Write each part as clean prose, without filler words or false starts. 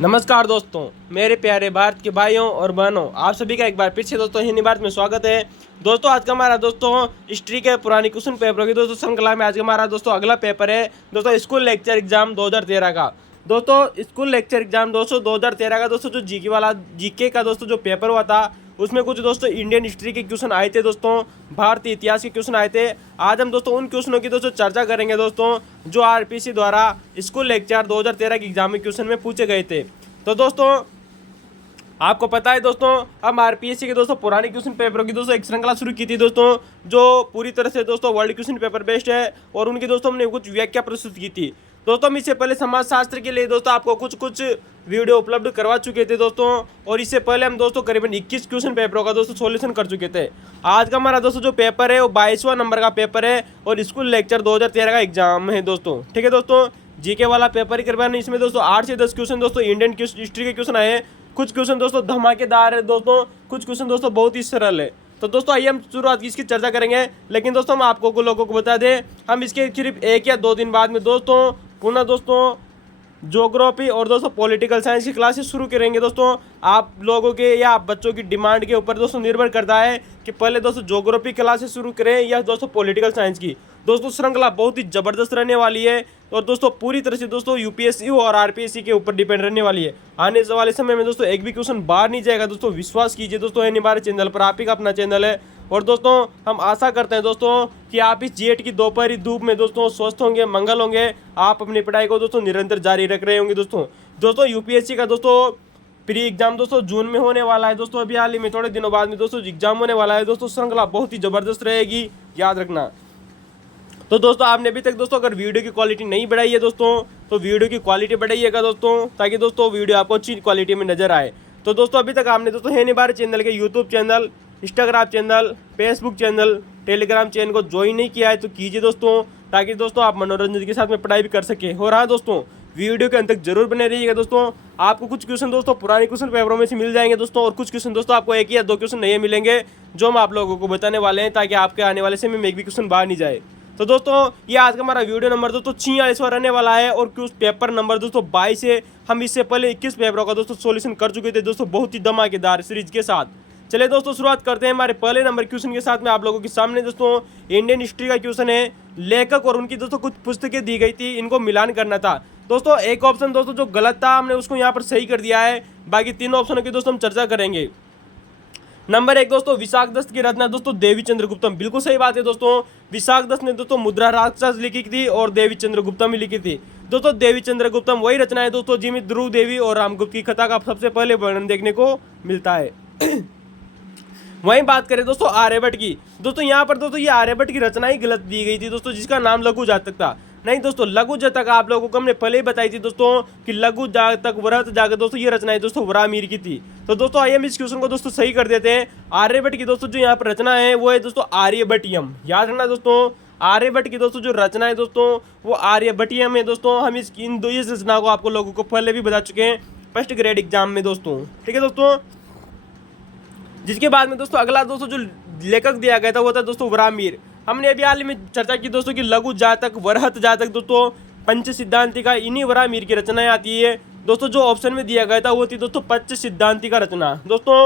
नमस्कार दोस्तों, मेरे प्यारे भारत के भाइयों और बहनों, आप सभी का एक बार फिर से दोस्तों हिंदी भारत में स्वागत है। दोस्तों आज का हमारा दोस्तों हिस्ट्री के पुरानी क्वेश्चन पेपरों की दोस्तों श्रृंखला में आज का हमारा दोस्तों अगला पेपर है दोस्तों स्कूल लेक्चर एग्जाम 2013 का। दोस्तों स्कूल लेक्चर एग्जाम दोस्तों 2013 का दोस्तों जो जीके का दोस्तों जो पेपर हुआ था उसमें कुछ दोस्तों इंडियन हिस्ट्री के क्वेश्चन आए थे दोस्तों, भारतीय इतिहास के क्वेश्चन आए थे। आज हम दोस्तों उन क्वेश्चनों की दोस्तों चर्चा करेंगे दोस्तों जो आरपीसी द्वारा स्कूल लेक्चर 2013 के एग्जाम में क्वेश्चन में पूछे गए थे। तो दोस्तों आपको पता है दोस्तों हम आरपीएससी के दोस्तों पुराने क्वेश्चन पेपरों की दोस्तों एक श्रृंखला शुरू की थी दोस्तों जो पूरी तरह से दोस्तों वर्ल्ड क्वेश्चन पेपर बेस्ड है और उनकी दोस्तों हमने कुछ व्याख्या प्रस्तुत की थी। दोस्तों हम इससे पहले समाजशास्त्र के लिए दोस्तों आपको कुछ वीडियो उपलब्ध करवा चुके थे दोस्तों, और इससे पहले हम दोस्तों करीबन 21 क्वेश्चन पेपरों का दोस्तों सॉल्यूशन कर चुके थे। आज का हमारा दोस्तों जो पेपर है वो 22वां नंबर का पेपर है और स्कूल लेक्चर 2013 का एग्जाम है दोस्तों। ठीक है दोस्तों, जीके वाला पेपर ही करवाना। इसमें दोस्तों 8 से 10 क्वेश्चन दोस्तों इंडियन हिस्ट्री के क्वेश्चन आए हैं। कुछ क्वेश्चन दोस्तों धमाकेदार है दोस्तों, कुछ क्वेश्चन दोस्तों बहुत ही सरल है। तो दोस्तों आइए हम शुरुआत इसकी चर्चा करेंगे, लेकिन दोस्तों हम आपको लोगों को बता दें हम इसके सिर्फ 1 या 2 दिन बाद में दोस्तों पुनः दोस्तों ज्योग्राफी और दोस्तों पॉलिटिकल साइंस की क्लासेस शुरू करेंगे। दोस्तों आप लोगों के या आप बच्चों की डिमांड के ऊपर दोस्तों निर्भर करता है कि पहले दोस्तों ज्योग्राफी क्लासेस शुरू करें या दोस्तों पॉलिटिकल साइंस की। दोस्तों श्रृंखला बहुत ही ज़बरदस्त रहने वाली है और दोस्तों पूरी तरह से दोस्तों यूपीएससी और आरपीएससी के ऊपर डिपेंड रहने वाली है। आने वाले समय में दोस्तों एक भी क्वेश्चन बाहर नहीं जाएगा दोस्तों, विश्वास कीजिए दोस्तों। ये हमारे चैनल पर आप ही का अपना चैनल है और दोस्तों हम आशा करते हैं दोस्तों कि आप इस जेठ की दोपहरी धूप में दोस्तों स्वस्थ होंगे, मंगल होंगे, आप अपनी पढ़ाई को दोस्तों निरंतर जारी रख रहे होंगे दोस्तों यूपीएससी का दोस्तों प्री एग्जाम दोस्तों जून में होने वाला है दोस्तों। अभी हाल ही में थोड़े दिनों बाद में दोस्तों एग्जाम होने वाला है दोस्तों। श्रृंखला बहुत ही ज़बरदस्त रहेगी, याद रखना। तो दोस्तों आपने अभी तक दोस्तों अगर वीडियो की क्वालिटी नहीं बढ़ाई है दोस्तों तो वीडियो की क्वालिटी बढ़ाइएगा दोस्तों, ताकि दोस्तों वीडियो आपको अच्छी क्वालिटी में नजर आए। तो दोस्तों अभी तक आपने दोस्तों है नहीं बार चैनल के YouTube channel, Instagram channel, Facebook channel, Telegram channel को ज्वाइन नहीं किया है तो कीजिए दोस्तों, ताकि दोस्तों आप मनोरंजन के साथ में पढ़ाई भी कर सके। और हाँ दोस्तों वीडियो के अंत तक जरूर बने रहिएगा दोस्तों। आपको कुछ क्वेश्चन दोस्तों पुराने क्वेश्चन पेपरों में से मिल जाएंगे दोस्तों, और कुछ क्वेश्चन दोस्तों आपको 1 या 2 क्वेश्चन नए मिलेंगे जो हम आप लोगों को बताने वाले हैं, ताकि आपके आने वाले समय में एक भी क्वेश्चन बाहर नहीं जाए। तो दोस्तों ये आज का हमारा वीडियो नंबर दोस्तों 46वां रहने वाला है और कुछ पेपर नंबर दोस्तों 22 है। हम इससे पहले 21 पेपरों का दोस्तों सॉल्यूशन कर चुके थे दोस्तों, बहुत ही धमाकेदार सीरीज के साथ। चलिए दोस्तों शुरुआत करते हैं हमारे पहले नंबर क्वेश्चन के साथ में। आप लोगों के सामने दोस्तों इंडियन हिस्ट्री का क्वेश्चन है। लेखक और उनकी दोस्तों कुछ पुस्तकें दी गई थी, इनको मिलान करना था दोस्तों। एक ऑप्शन दोस्तों जो गलत था हमने उसको यहाँ पर सही कर दिया है, बाकी 3 ऑप्शनों की दोस्तों हम चर्चा करेंगे। नंबर 1 दोस्तों विशाखदत्त की रचना दोस्तों देवी चंद्रगुप्तम, बिल्कुल सही बात है दोस्तों। विशाखदत्त ने दोस्तों मुद्रा राक्षस लिखी थी और देवी चंद्रगुप्तम ही लिखी थी दोस्तों। देवी चंद्रगुप्तम वही रचना है दोस्तों जिनमें ध्रुव देवी और रामगुप्त की कथा का सबसे पहले वर्णन देखने को मिलता है। वहीं बात करें दोस्तों आर्यभट्ट की, दोस्तों यहाँ पर दोस्तों ये आर्यभट्ट की रचना ही गलत दी गई थी दोस्तों, जिसका नाम लघु जातक था। नहीं दोस्तों, लघु जातक आप लोगों को हमने पहले ही बताई थी दोस्तों कि लघु जातक वृहत जातक दोस्तों ये रचनाएं दोस्तों वरामीर की थी। तो दोस्तों आइए हम इस क्वेश्चन को दोस्तों सही कर देते हैं। आर्यभट्ट की दोस्तों जो यहाँ पर रचना है वो है दोस्तों आर्यभट्टियम, याद रखना दोस्तों। आर्यभट्ट की दोस्तों जो रचना है दोस्तों वो आर्यभट्टियम है दोस्तों। हम इन 2 रचना को आपको लोगों को पहले भी बता चुके हैं फर्स्ट ग्रेड एग्जाम में दोस्तों। ठीक है दोस्तों, जिसके बाद में दोस्तों अगला दोस्तों जो लेखक दिया गया था वो था दोस्तों वरामीर। हमने अभी हाल ही में चर्चा की दोस्तों कि लघु जातक, वृहत जातक दोस्तों पंच सिद्धांति का इन्हीं वरामीर की रचनाएं आती है दोस्तों। जो ऑप्शन में दिया गया था वो थी दोस्तों पंच सिद्धांति का रचना दोस्तों।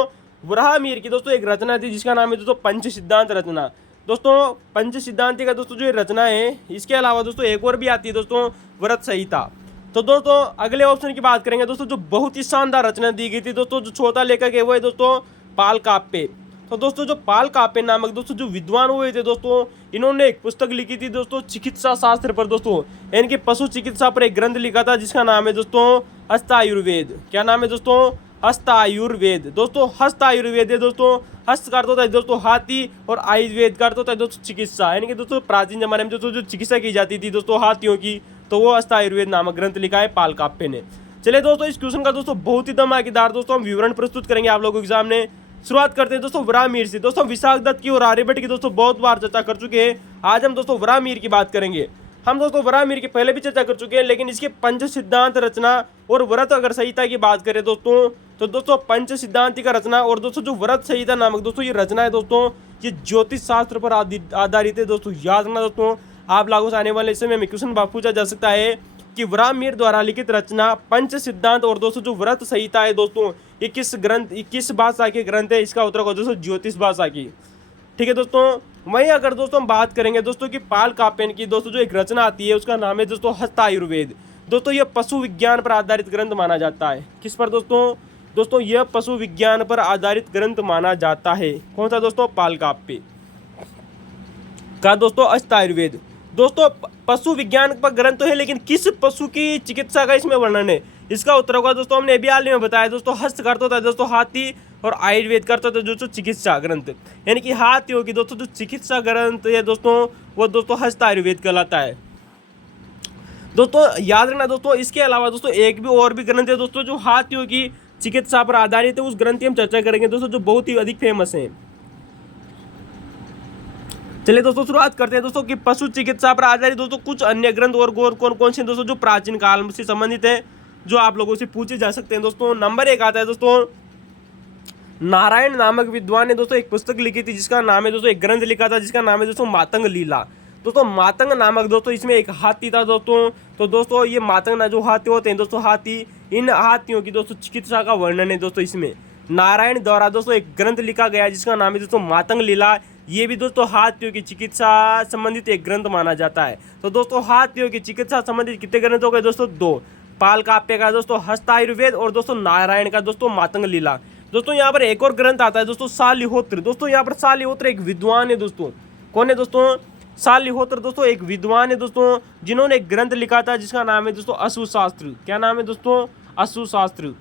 वरामीर की दोस्तों एक रचना थी जिसका नाम है दोस्तों पंच सिद्धांत रचना दोस्तों। पंच सिद्धांति का दोस्तों जो रचना है, इसके अलावा दोस्तों एक और भी आती है दोस्तों व्रत संहिता। तो दोस्तों अगले ऑप्शन की बात करेंगे दोस्तों जो बहुत ही शानदार रचना दी गई थी दोस्तों, जो छोटा लेखक है वो है दोस्तों पाल काप्य। तो दोस्तों जो पाल काप्य नामक दोस्तों जो विद्वान हुए थे दोस्तों, इन्होंने एक पुस्तक लिखी थी दोस्तों चिकित्सा शास्त्र पर दोस्तों, इनकी पशु चिकित्सा पर एक ग्रंथ लिखा था जिसका नाम है दोस्तों हस्तायुर्वेद। क्या नाम है दोस्तों? हस्तायुर्वेद दोस्तों। हस्तायुर्वेद है दोस्तों। हस्त का अर्थ होता है दोस्तों हाथी और आयुर्वेद का अर्थ होता है दोस्तों चिकित्सा, यानी कि दोस्तों प्राचीन जमाने में दोस्तों जो चिकित्सा की जाती थी दोस्तों हाथियों की, तो वो हस्तायुर्वेद नामक ग्रंथ लिखा है पाल काप्य ने। चलिए दोस्तों इस क्वेश्चन का दोस्तों बहुत ही धमाकेदार दोस्तों हम विवरण प्रस्तुत करेंगे आप लोगों के सामने। शुरुआत करते हैं दोस्तों वरामीर से। दोस्तों विशाखदत्त की और आर्यभट्ट की दोस्तों बहुत बार चर्चा कर चुके हैं, आज हम दोस्तों वरामीर की बात करेंगे। हम दोस्तों वरामीर की पहले भी चर्चा कर चुके हैं, लेकिन इसके पंच सिद्धांत रचना और व्रत अगर संहिता की बात करें दोस्तों तो दोस्तों पंच सिद्धांति का रचना और दोस्तों जो व्रत संहिता नामक दोस्तों ये रचना है दोस्तों, ये ज्योतिष शास्त्र पर आधारित है दोस्तों। याद रखना दोस्तों, आप लागू से आने वाले समय में क्वेश्चन पूछा जा सकता है कि वराहमिहिर द्वारा लिखित रचना पंच सिद्धांत और दोस्तों जो व्रत संहिता है दोस्तों, ये किस भाषा के ग्रंथ है? इसका उत्तर होगा दोस्तों ज्योतिष भाषा की। ठीक है दोस्तों। वहीं अगर दोस्तों हम बात करेंगे दोस्तों कि पाल काप्यन की दोस्तों जो एक रचना आती है उसका नाम है दोस्तों हस्तायुर्वेद। दोस्तों यह पशु विज्ञान पर आधारित ग्रंथ माना जाता है। किस पर दोस्तों? दोस्तों यह पशु विज्ञान पर आधारित ग्रंथ माना जाता है। कौन सा दोस्तों? पाल काप्य का दोस्तों हस्तायुर्वेद। दोस्तों पशु विज्ञान पर ग्रंथ तो है, लेकिन किस पशु की चिकित्सा का इसमें वर्णन है? इसका उत्तर होगा दोस्तों, हमने अभी हाल में बताया दोस्तों, हस्त का अर्थ होता है दोस्तों हाथी और आयुर्वेद का अर्थ होता है दोस्तों चिकित्सा ग्रंथ, यानी कि हाथियों की दोस्तों जो चिकित्सा ग्रंथ है दोस्तों वो दोस्तों हस्त आयुर्वेद कहलाता है। दोस्तों याद रखना दोस्तों, इसके अलावा दोस्तों एक भी और भी ग्रंथ है दोस्तों जो हाथियों की चिकित्सा पर आधारित है। उस ग्रंथ की हम चर्चा करेंगे दोस्तों जो बहुत ही अधिक फेमस है। चलिए दोस्तों शुरुआत करते हैं दोस्तों कि पशु चिकित्सा पर आधारित दोस्तों कुछ अन्य ग्रंथ और कौन कौन से दोस्तों जो प्राचीन काल से संबंधित है, जो आप लोगों से पूछे जा सकते हैं। दोस्तों नंबर 1 आता है दोस्तों, नारायण नामक विद्वान ने दोस्तों एक पुस्तक लिखी थी जिसका नाम है दोस्तों, एक ग्रंथ लिखा था जिसका नाम है दोस्तों मातंग लीला। दोस्तों मातंग नामक दोस्तों इसमें एक हाथी था दोस्तों। तो दोस्तों ये मातंग ना जो हाथी होते हैं दोस्तों, हाथी, इन हाथियों की दोस्तों चिकित्सा का वर्णन है दोस्तों इसमें। नारायण द्वारा दोस्तों एक ग्रंथ लिखा गया जिसका नाम है दोस्तों मातंग लीला। ये भी दोस्तों हाथियों की चिकित्सा संबंधित एक ग्रंथ माना जाता है। तो दोस्तों हाथियों की चिकित्सा संबंधित कितने ग्रंथ हो गए दोस्तों? 2, पाल काप्य का दोस्तों हस्तायुर्वेद और दोस्तों नारायण का दोस्तों मातंग लीला। दोस्तों यहाँ पर एक और ग्रंथ आता है दोस्तों शालिहोत्र। दोस्तों यहाँ पर शालिहोत्र एक विद्वान है दोस्तों। कौन है दोस्तों? शालिहोत्र दोस्तों एक विद्वान है दोस्तों, जिन्होंने एक ग्रंथ लिखा था जिसका नाम है दोस्तों अश्वशास्त्र। क्या नाम है दोस्तों? अश्वशास्त्र।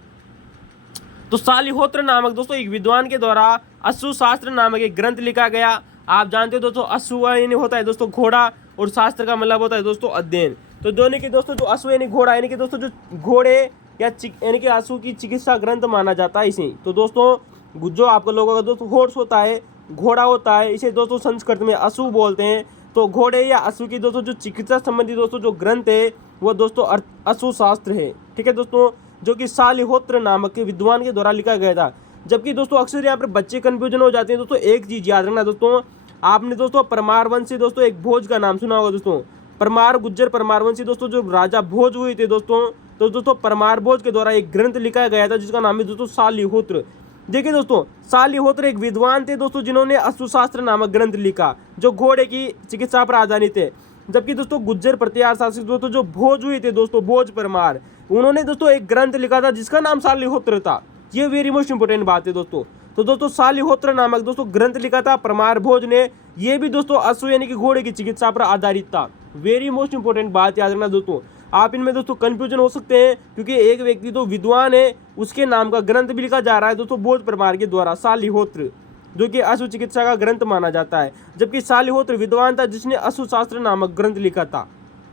तो शालिहोत्र नामक दोस्तों एक विद्वान के द्वारा अश्वशास्त्र नामक एक ग्रंथ लिखा गया। आप जानते हो दोस्तों अश्व यानी होता है दोस्तों घोड़ा, और शास्त्र का मतलब होता है दोस्तों अध्ययन। तो दोनों के दोस्तों जो अश्व यानी घोड़ा यानी कि दोस्तों जो घोड़े या यानी कि अश्व की चिकित्सा ग्रंथ माना जाता है इसे। तो दोस्तों जो आपको लोगों का दोस्तों हॉर्स होता है, घोड़ा होता है, इसे दोस्तों संस्कृत में अश्व बोलते हैं। तो घोड़े या अश्व की दोस्तों जो चिकित्सा संबंधी दोस्तों जो ग्रंथ है वो दोस्तों अश्वशास्त्र है। ठीक है दोस्तों, जो कि शालिहोत्र नामक के विद्वान के द्वारा लिखा गया था। जबकि दोस्तों अक्सर यहाँ पर बच्चे कंफ्यूजन हो जाते हैं दोस्तों। एक चीज याद रखना दोस्तों, आपने दोस्तों परमार वंश से दोस्तों एक भोज का नाम सुना होगा दोस्तों। परमार गुज्जर परमार वंशी दोस्तों जो राजा भोज हुए थे दोस्तों, तो दोस्तों परमार भोज के द्वारा एक ग्रंथ लिखा गया था जिसका नाम है दोस्तों शालिहोत्र। देखिए दोस्तों शालिहोत्र एक विद्वान थे दोस्तों जिन्होंने अश्वशास्त्र नामक ग्रंथ लिखा जो घोड़े की चिकित्सा पर आधारित है। जबकि दोस्तों गुज्जर प्रतिहार शासित दोस्तों जो भोज हुए थे दोस्तों, भोज परमार, उन्होंने दोस्तों एक ग्रंथ लिखा था जिसका नाम शालिहोत्र था। ये वेरी मोस्ट इंपोर्टेंट बात है दोस्तों। तो दोस्तों शालिहोत्र नामक दोस्तों ग्रंथ लिखा था परमार भोज ने। ये भी दोस्तों अश्व यानी कि घोड़े की चिकित्सा पर आधारित था। वेरी मोस्ट इंपोर्टेंट बात याद रखना दोस्तों। आप इनमें दोस्तों कंफ्यूजन हो सकते हैं क्योंकि एक व्यक्ति तो विद्वान है, उसके नाम का ग्रंथ भी लिखा जा रहा है दोस्तों भोज परमार के द्वारा, शालिहोत्र, जो कि अश्व चिकित्सा का ग्रंथ माना जाता है। जबकि शालिहोत्र विद्वान था जिसने अश्वशास्त्र नामक ग्रंथ लिखा था।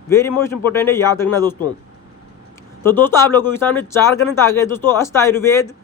वेरी मोस्ट इंपोर्टेंट है, याद रखना दोस्तों। तो दोस्तों आप लोगों के सामने 4 ग्रंथ आ गए दोस्तों, हस्तायुर्वेद,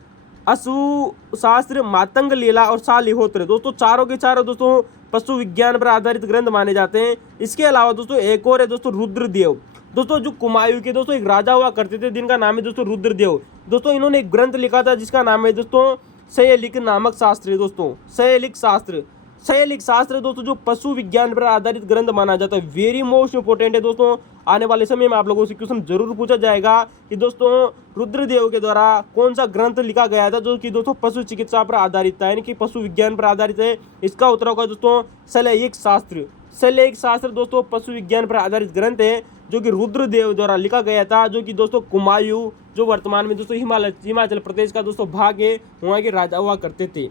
अश्वशास्त्र, मातंग लीला और शालिहोत्र। दोस्तों चारों के चारों दोस्तों पशु विज्ञान पर आधारित ग्रंथ माने जाते हैं। इसके अलावा दोस्तों एक और है दोस्तों रुद्रदेव। दोस्तों जो कुमायूं के दोस्तों एक राजा हुआ करते थे जिनका नाम है दोस्तों रुद्रदेव। दोस्तों इन्होंने एक ग्रंथ लिखा था जिसका नाम है दोस्तों शयलिक नामक शास्त्र है दोस्तों, शयलिक शास्त्र। शयलिक शास्त्र दोस्तों जो पशु विज्ञान पर आधारित ग्रंथ माना जाता है। वेरी मोस्ट इंपोर्टेंट है दोस्तों। आने वाले समय में आप लोगों से क्वेश्चन जरूर पूछा जाएगा कि दोस्तों रुद्रदेव के द्वारा कौन सा ग्रंथ लिखा गया था जो कि दोस्तों पशु चिकित्सा पर आधारित था, यानी कि पशु विज्ञान पर आधारित है। इसका उत्तर होगा दोस्तों शयलिक शास्त्र। शयलिक शास्त्र दोस्तों पशु विज्ञान पर आधारित ग्रंथ है जो कि रुद्रदेव द्वारा लिखा गया था, जो कि दोस्तों कुमायूं जो वर्तमान में दोस्तों हिमाचल प्रदेश का दोस्तों भाग है, वहाँ के राजा हुआ करते थे।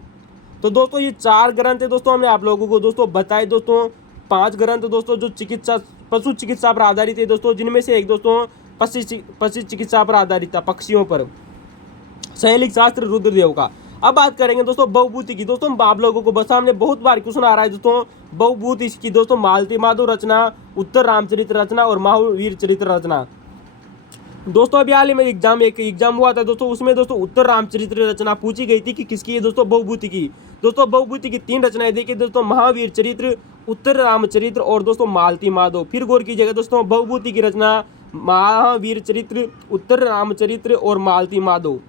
तो दोस्तों ये 4 ग्रंथ है दोस्तों हमने आप लोगों को दोस्तों बताए दोस्तों। 5 ग्रंथ दोस्तों जो पशु चिकित्सा पर आधारित है दोस्तों, जिनमें से एक दोस्तों पशु चिकित्सा पर आधारित था, पक्षियों पर, शयलिक शास्त्र रुद्रदेव का। अब बात करेंगे दोस्तों बहुभूति की। दोस्तों आप लोगों को बस सामने बहुत बार क्वेश्चन आ रहा है दोस्तों बहुभूति की। दोस्तों मालती माधव रचना, उत्तर रामचरित रचना और महावीर चरित रचना। दोस्तों अभी हाल ही में एक एग्जाम हुआ था दोस्तों, उसमें दोस्तों उत्तर रामचरित्र रचना पूछी गई थी कि किसकी है दोस्तों, बहुभूति की। दोस्तों बहुभूति की 3 रचनाएं देखिए दोस्तों, महावीर चरित्र, उत्तर रामचरित्र और दोस्तों मालती माधव। फिर गौर कीजिएगा दोस्तों, बहुभूति की रचना महावीर चरित्र, उत्तर रामचरित्र और मालती माधव।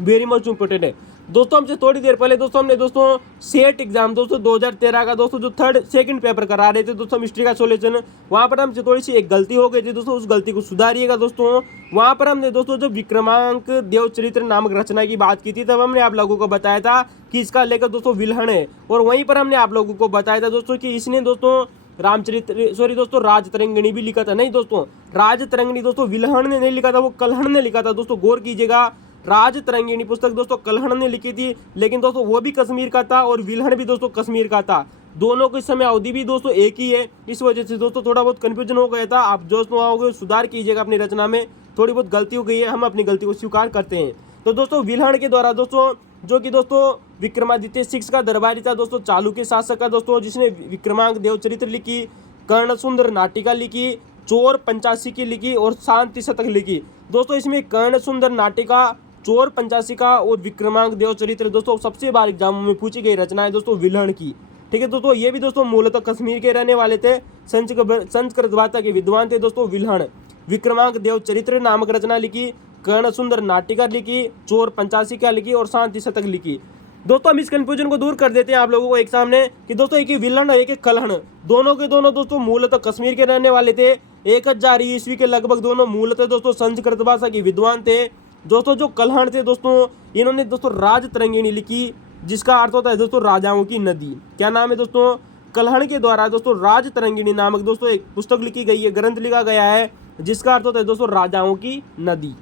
वेरी मच इंपोर्टेंट है। दोस्तों हमसे थोड़ी देर पहले दोस्तों हमने दोस्तों सेट एग्जाम दोस्तों 2013 का दोस्तों जो सेकंड पेपर करा रहे थे दोस्तों हिस्ट्री का सॉल्यूशन, वहां पर हमसे थोड़ी सी एक गलती हो गई थी दोस्तों, उस गलती को सुधारिएगा दोस्तों। वहां पर हमने दोस्तों जो विक्रमांक देवचरित्र नामक रचना की बात की थी, तब हमने आप लोगों को बताया था कि इसका लेखक दोस्तों विल्हण है, और वहीं पर हमने आप लोगों को बताया था दोस्तों कि इसने दोस्तों दोस्तों राजतरंगिणी भी लिखा था। नहीं दोस्तों, राजतरंगिणी दोस्तों विल्हण ने नहीं लिखा था, वो कल्हण ने लिखा था दोस्तों, गौर कीजिएगा। राजतरंगिणी पुस्तक दोस्तों कल्हण ने लिखी थी, लेकिन दोस्तों वो भी कश्मीर का था और विल्हण भी दोस्तों कश्मीर का था। दोनों की समय अवधि भी दोस्तों एक ही है, इस वजह से दोस्तों थोड़ा बहुत कंफ्यूजन हो गया था। आप दोस्तों आओगे सुधार कीजिएगा अपनी रचना में, थोड़ी बहुत गलती हो गई है, हम अपनी गलती को स्वीकार करते हैं। तो दोस्तों विल्हण के द्वारा दोस्तों, जो कि दोस्तों विक्रमादित्य 6 का दरबारी था दोस्तों, चालुक्य शासक का दोस्तों, जिसने विक्रमांक देवचरित्र लिखी, कर्णसुंदर नाटिका लिखी, चोर पंचासी की लिखी और शांति शतक लिखी। दोस्तों इसमें कर्णसुंदर नाटिका, चोर पंचाशिका और विक्रमांक देवचरित्र दोस्तों सबसे बार एग्जामों में पूछी गई रचना है दोस्तों विल्हण की। ठीक है दोस्तों, ये भी दोस्तों मूलतः कश्मीर के रहने वाले थे, संस्कृत भाषा के विद्वान थे दोस्तों विल्हण। विक्रमांक देवचरित्र नामक रचना लिखी, कर्णसुंदर नाटिका लिखी, चोर पंचाशिका लिखी और शांति शतक लिखी। दोस्तों हम इस कंफ्यूजन को दूर कर देते हैं आप लोगों को एक सामने कि दोस्तों एक ही विल्हण और एक ही कल्हण, दोनों के दोनों दोस्तों मूलतः कश्मीर के रहने वाले थे। 1000 ईस्वी के लगभग दोनों मूलतः दोस्तों संस्कृत भाषा के विद्वान थे दोस्तों। जो कल्हण थे दोस्तों, इन्होंने दोस्तों राजतरंगिणी लिखी, जिसका अर्थ होता है दोस्तों राजाओं की नदी। क्या नाम है दोस्तों? कल्हण के द्वारा दोस्तों राजतरंगिणी नामक दोस्तों एक पुस्तक लिखी गई है, ग्रंथ लिखा गया है, जिसका अर्थ होता है दोस्तों राजाओं की नदी।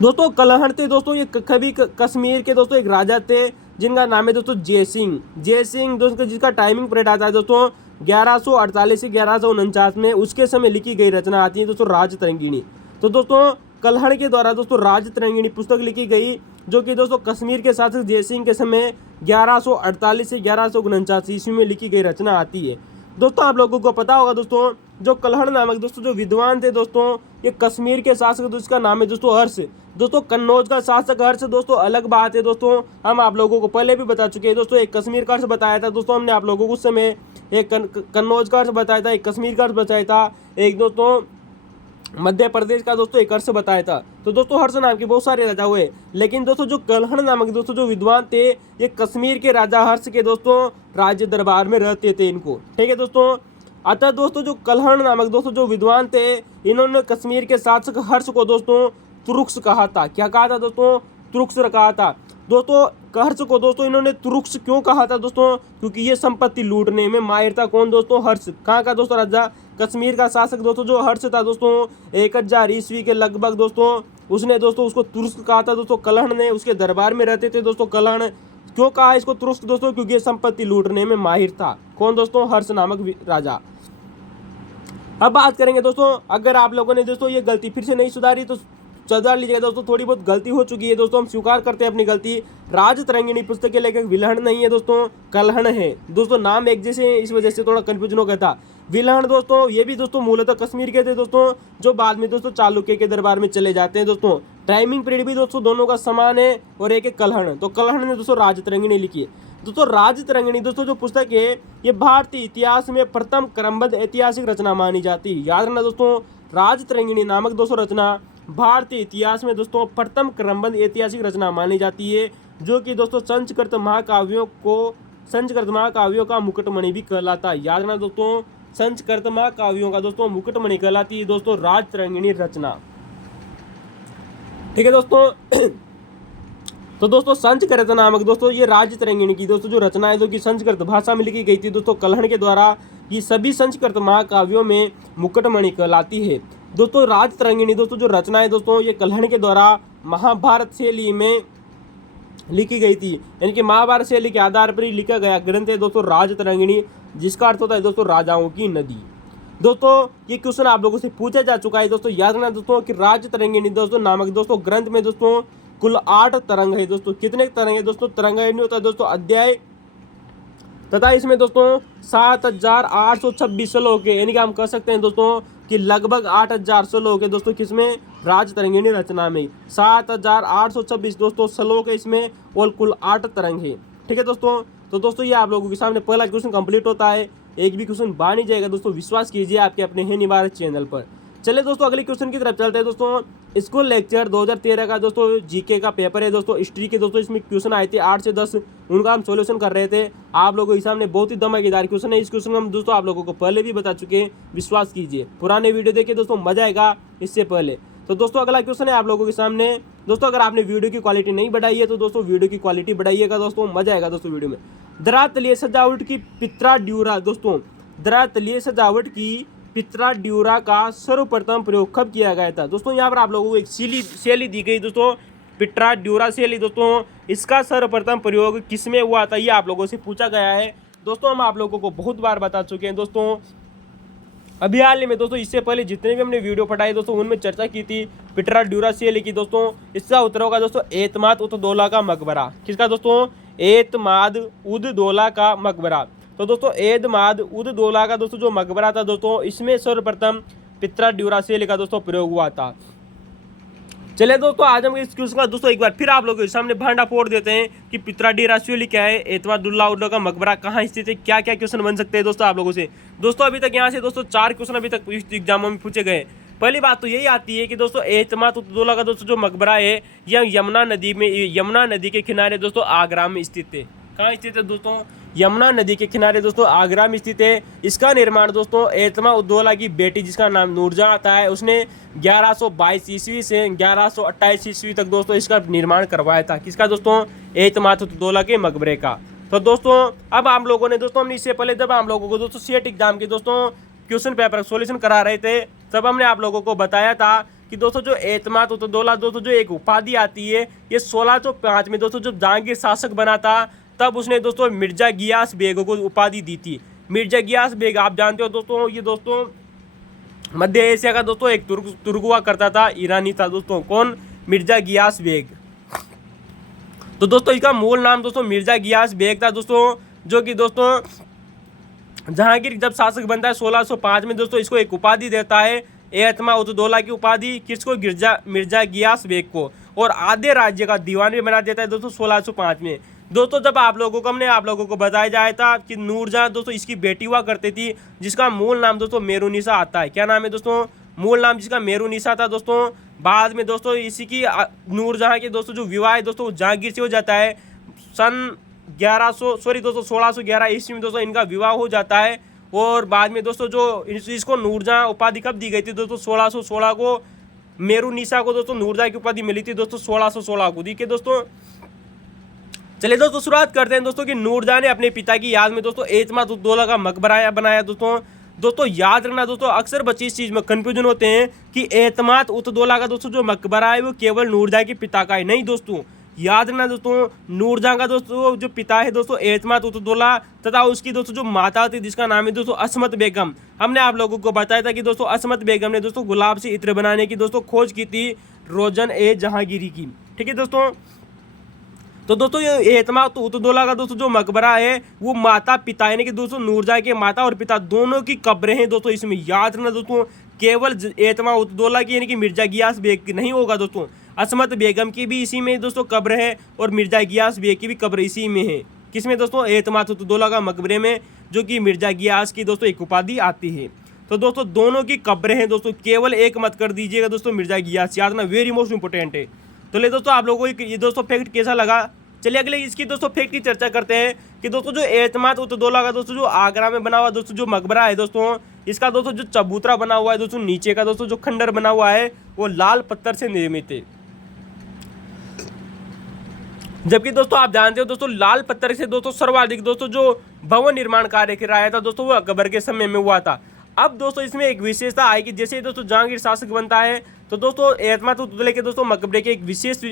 दोस्तों कल्हण थे दोस्तों, ये कभी कश्मीर के दोस्तों एक राजा थे, जिनका नाम है दोस्तों जयसिंह दोस्तों, जिसका टाइमिंग पीरियड आता है दोस्तों 1148 से 1149 में। उसके समय लिखी गई रचना आती है दोस्तों राजतरंगिणी। तो दोस्तों कल्हण के द्वारा दोस्तों राजतरंगिणी पुस्तक लिखी गई, जो कि दोस्तों कश्मीर के शासक जयसिंह के समय 1148 से 1149 ईस्वी में लिखी गई रचना आती है। दोस्तों आप लोगों को पता होगा दोस्तों, जो कल्हण नामक दोस्तों जो विद्वान थे दोस्तों, ये कश्मीर के शासक, जिसका नाम है दोस्तों हर्ष। दोस्तों कन्नौज का शासक हर्ष दोस्तों अलग बात है दोस्तों, हम आप लोगों को पहले भी बता चुके हैं दोस्तों। एक कश्मीर का हर्ष बताया था दोस्तों हमने आप लोगों को, उस समय एक कन्नौज का हर्ष बताया था, एक कश्मीर का हर्ष बताया था, एक दोस्तों मध्य प्रदेश का दोस्तों एक हर्ष बताया था। तो दोस्तों हर्ष नाम के बहुत सारे राजा हुए, लेकिन दोस्तों जो कल्हण नामक दोस्तों जो विद्वान थे, ये कश्मीर के राजा हर्ष के दोस्तों राज्य दरबार में रहते थे इनको। ठीक है दोस्तों, अतः दोस्तों जो कल्हण नामक दोस्तों जो विद्वान थे, इन्होंने कश्मीर के शासक हर्ष को दोस्तों तुरुक्ष कहा था। क्या कहा था दोस्तों? तुरुक्ष कहा था दोस्तों। हर्ष को दोस्तों इन्होंने तुरुक्ष क्यों कहा था दोस्तों? क्योंकि ये संपत्ति लूटने में माहिर था। कौन दोस्तों? हर्ष। कहाँ का दोस्तों राजा? कश्मीर का शासक दोस्तों जो हर्ष था दोस्तों 1000 ईस्वी के लगभग दोस्तों, उसने दोस्तों उसको तुरुष्क कहा था दोस्तों। कल्हण ने उसके दरबार में रहते थे दोस्तों। कल्हण क्यों कहा इसको तुरुष्क दोस्तों? क्योंकि ये संपत्ति लूटने में माहिर था। कौन दोस्तों? हर्ष नामक राजा। अब बात करेंगे दोस्तों, अगर आप लोगों ने दोस्तों ये गलती फिर से नहीं सुधारी तो सुधार लीजिएगा दोस्तों, थोड़ी बहुत गलती हो चुकी है दोस्तों, हम स्वीकार करते हैं अपनी गलती। राजतरंगिणी पुस्तक के लेखक विल्हण नहीं है दोस्तों, कल्हण है दोस्तों। नाम एक जैसे हैं, इस वजह से थोड़ा कंफ्यूजन हो गया था। विल्हण दोस्तों ये भी दोस्तों मूलतः कश्मीर के थे दोस्तों, जो बाद में दोस्तों चालुक्य के दरबार में चले जाते हैं दोस्तों। टाइमिंग पीरियड भी दोस्तों दोनों का समान है, और एक है कल्हण। तो कल्हण ने दोस्तों राजतरंगिणी लिखी है दोस्तों। राजतरंगिणी दोस्तों जो पुस्तक है, ये भारतीय इतिहास में प्रथम क्रमबद्ध ऐतिहासिक रचना मानी जाती है। याद रखना दोस्तों, राजतरंगिणी नामक दोस्तों रचना भारतीय इतिहास में दोस्तों प्रथम क्रमबद्ध ऐतिहासिक रचना मानी जाती है, जो कि दोस्तों संस्कृत महाकाव्यों का मुकुटमणि भी कहलाता है। याद रखना दोस्तों, संस्कृत महाकाव्यों का दोस्तों मुकुटमणि कहलाती है दोस्तों राजतरंगिणी रचना। ठीक है दोस्तों, तो दोस्तों संस्कृत नामक दोस्तों ये राजतरंगिणी की दोस्तों जो रचना है, जो कि संस्कृत भाषा में लिखी गई थी दोस्तों कल्हण के द्वारा, ये सभी संस्कृत महाकाव्यों में मुकुटमणि कहलाती है दोस्तों। राजतरंगिणी दोस्तों जो रचना है दोस्तों, ये कल्हण के द्वारा महाभारत शैली में लिखी गई थी, यानी कि महाभारत शैली के आधार पर ही लिखा गया ग्रंथ है दोस्तों राजतरंगिणी, जिसका अर्थ होता है दोस्तों राजाओं की नदी। दोस्तों ये क्वेश्चन आप लोगों से पूछा जा चुका है दोस्तों। याद रखना दोस्तों कि राजतरंगिणी दोस्तों नामक दोस्तों ग्रंथ में दोस्तों कुल 8 तरंग है दोस्तों। कितने तरंग है दोस्तों? तरंगायनी होता है दोस्तों अध्याय, तथा इसमें दोस्तों 7826 श्लोक है, यानी कि हम कह सकते हैं दोस्तों कि लगभग 8000 श्लोक है दोस्तों। किसमें? राजतरंगिणी रचना में 7826 दोस्तों श्लोक है इसमें, और कुल 8 तरंग है। ठीक है दोस्तों, तो दोस्तों ये आप लोगों के सामने पहला क्वेश्चन कंप्लीट होता है। एक भी क्वेश्चन बाहर नहीं जाएगा दोस्तों, विश्वास कीजिए आपके अपने है निवारक चैनल पर। चलिए दोस्तों अगले क्वेश्चन की तरफ चलते हैं दोस्तों। स्कूल लेक्चर 2013 का दोस्तों जीके का पेपर है दोस्तों, हिस्ट्री के दोस्तों इसमें क्वेश्चन आए थे 8 से 10, उनका हम सॉल्यूशन कर रहे थे। आप लोगों के सामने बहुत ही धमाकेदार क्वेश्चन है। इस क्वेश्चन में हम दोस्तों आप लोगों को पहले भी बता चुके हैं, विश्वास कीजिए, पुराने वीडियो देखिए दोस्तों, मजा आएगा इससे पहले। तो दोस्तों अगला क्वेश्चन है आप लोगों के सामने। दोस्तों अगर आपने वीडियो की क्वालिटी नहीं बढ़ाई है तो दोस्तों वीडियो की क्वालिटी बढ़ाइएगा दोस्तों, मजा आएगा दोस्तों वीडियो में। दरातलीय सजावट की पित्रा ड्यूरा दोस्तों, दरातलीय सजावट की पित्रा ड्यूरा का सर्वप्रथम प्रयोग कब किया गया था? दोस्तों यहाँ पर आप लोगों को एक शैली दी गई दोस्तों, पित्रा ड्यूरा शैली दोस्तों, इसका सर्वप्रथम प्रयोग किसमें हुआ था ये आप लोगों से पूछा गया है। दोस्तों हम आप लोगों को बहुत बार बता चुके हैं दोस्तों, अभी हाल ही में दोस्तों, इससे पहले जितने भी हमने वीडियो पढ़ाए दोस्तों उनमें चर्चा की थी पित्रा ड्यूरा शैली की दोस्तों। इसका उत्तर होगा दोस्तों एतमाद उद दौला का मकबरा। किसका दोस्तों? एतमाद उद दौला का मकबरा। तो दोस्तों एतमाद उद दौला का दोस्तों जो मकबरा था दोस्तों, इसमें सर्वप्रथम पित्रा ड्यूरा शैली का दोस्तों प्रयोग हुआ था। चलिए दोस्तों आज हम इस क्वेश्चन का दोस्तों एक बार फिर आप लोगों के सामने भांडा फोड़ देते हैं कि पित्रा ड्यूरा शैली क्या है, एतमादुल्लाह उद्दौला का मकबरा कहाँ स्थित है, क्या क्या क्वेश्चन बन सकते हैं दोस्तों आप लोगों से। दोस्तों अभी तक यहाँ से दोस्तों 4 क्वेश्चन अभी तक एग्जामों में पूछे गए। पहली बात तो यही आती है कि दोस्तों एतमाद उद दौला का दोस्तों जो मकबरा है यह यमुना नदी के किनारे दोस्तों आगरा में स्थित है। कहाँ स्थित है दोस्तों? यमुना नदी के किनारे दोस्तों आगरा में स्थित है। इसका निर्माण दोस्तों एतमाद उद दौला की बेटी जिसका नाम नूरजहां आता है, उसने 1122 ईस्वी से 1128 ईस्वी तक दोस्तों इसका निर्माण करवाया था। किसका दोस्तों? एतमाद उद दौला के मकबरे का। तो दोस्तों अब हम लोगों ने दोस्तों हमने इससे पहले जब हम लोगों को दोस्तों सेट एग्जाम के दोस्तों क्वेश्चन पेपर सॉल्यूशन करा रहे थे तब हमने आप लोगों को बताया था कि दोस्तों जो एतमाद उद दौला दोस्तों जो एक उपाधि आती है ये 1605 में दोस्तों जब जहांगीर शासक बना था तब उसने दोस्तों मिर्जा गियास बेग को उपाधि दी थी। मिर्जा गियास बेग आप जानते हो दोस्तों, ये दोस्तों मध्य एशिया का दोस्तों एक तुर्क हुआ करता था, ईरानी था दोस्तों। कौन? मिर्जा गियास बेग। तो दोस्तों इसका मूल नाम दोस्तों मिर्जा गियास बेग था दोस्तों, जो कि दोस्तों जहांगीर जब शासक बनता है 1605 में दोस्तों इसको एक उपाधि देता है एतमाद उद दौला की उपाधि। किसको? मिर्जा गियास बेग को। और आधे राज्य का दीवान भी बना देता है दोस्तों 1605 में। दोस्तों जब आप लोगों को हमने आप लोगों को बताया जाया था कि नूरजहां दोस्तों इसकी बेटी हुआ करती थी जिसका मूल नाम दोस्तों मेरुनिसा आता है। क्या नाम है दोस्तों? मूल नाम जिसका मेरुनिसा था दोस्तों। बाद में दोस्तों इसी की नूरजहां के दोस्तों जो विवाह है दोस्तों जहांगीर से हो जाता है सन 1611 ईस्वी में दोस्तों इनका विवाह हो जाता है। और बाद में दोस्तों जो इसको नूरजहां उपाधि कब दी गई थी दोस्तों? 1616 को मेरुनिसा को दोस्तों नूरजहां की उपाधि मिली थी दोस्तों 1616 को। देखिए दोस्तों चलिए दोस्तों शुरुआत करते हैं दोस्तों कि नूरजहां ने अपने पिता की याद में दोस्तों एतमाद उद दौला का मकबरा बनाया दोस्तों याद रखना दोस्तों, अक्सर बच्चे इस चीज़ में कन्फ्यूजन होते हैं कि एतमाद उद दौला का दोस्तों जो मकबरा है वो केवल नूरजहां के पिता का है। नहीं दोस्तों, याद रखना दोस्तों, नूरजहां का दोस्तों जो पिता है दोस्तों एतमाद उद दौला तथा उसकी दोस्तों जो माता थी जिसका नाम है दोस्तों असमत बेगम। हमने आप लोगों को बताया था कि दोस्तों असमत बेगम ने दोस्तों गुलाब से इत्र बनाने की दोस्तों खोज की थी रोजन ए जहांगीरी की। ठीक है दोस्तों, तो दोस्तों ये एतमाद उद दौला का दोस्तों जो मकबरा है वो माता पिता यानी कि दोस्तों नूरजहां के माता और पिता दोनों की कब्रें हैं दोस्तों इसमें। याद रखना दोस्तों, केवल एतमाद उद दौला की यानी कि मिर्जा गियास बेग की नहीं होगा दोस्तों, असमत बेगम की भी इसी में दोस्तों कब्र है और मिर्जा गियास बेग की भी कब्र इसी में है। किसमें दोस्तों? एतमाद उद दौला का मकबरे में, जो कि मिर्जा गियास की दोस्तों एक उपाधि आती है। तो दोस्तों दोनों की कब्रें हैं दोस्तों, केवल एक मत कर दीजिएगा दोस्तों मिर्जा गियास, याद रखना वेरी मोस्ट इंपॉर्टेंट है। तो ले दोस्तों आप लोगों को ये दोस्तों फैक्ट कैसा लगा? चलिए अगले इसकी दोस्तों फैक्ट की चर्चा करते हैं कि दोस्तों जो एतमाद उद दौला का दोस्तों जो आगरा में बना हुआ दोस्तों जो मकबरा है दोस्तों, इसका दोस्तों जो चबूतरा बना हुआ है दोस्तों, नीचे का दोस्तों जो खंडर बना हुआ है वो लाल पत्थर से निर्मित है। जबकि दोस्तों आप जानते हो दोस्तों लाल पत्थर से दोस्तों सर्वाधिक दोस्तों जो भवन निर्माण कार्य कराया था दोस्तों वो अकबर के समय में हुआ था। अब दोस्तों इसमें एक विशेषता आई कि जैसे दोस्तों जहांगीर शासक बनता है तो दोस्तों एतमाद उद दौला के दोस्तों मकबरे के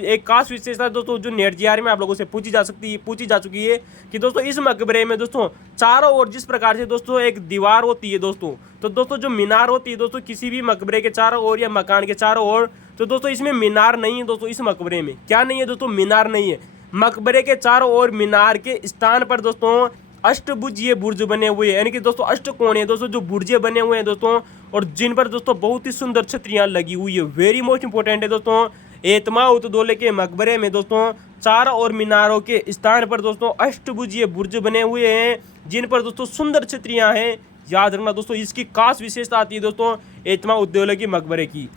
एक खास विशेषता दोस्तों जो नेट जीआर में आप लोगों से पूछी जा चुकी है कि दोस्तों इस मकबरे में दोस्तों चारों ओर जिस प्रकार से दोस्तों एक दीवार होती है दोस्तों, तो दोस्तों जो मीनार होती है दोस्तों किसी भी मकबरे के चारों ओर या मकान के चारों ओर, तो दोस्तों इसमें मीनार नहीं है दोस्तों। इस मकबरे में क्या नहीं है दोस्तों? मीनार नहीं है। मकबरे के चारों ओर मीनार के स्थान पर दोस्तों अष्टभुजीय बुर्ज बने हुए हैं, यानी कि दोस्तों अष्टकोण है दोस्तों जो बुर्जे बने हुए हैं दोस्तों, और जिन पर दोस्तों बहुत ही सुंदर छतरियां लगी हुई है। वेरी मोस्ट इंपॉर्टेंट है दोस्तों, एतमाद उद दौला के मकबरे में दोस्तों चारों और मीनारों के स्थान पर दोस्तों अष्टभुजीय बुर्ज बने हुए हैं जिन पर दोस्तों सुंदर छतरियां हैं। याद रखना दोस्तों, इसकी खास विशेषता आती है दोस्तों एतमा उद्दौला के मकबरे की।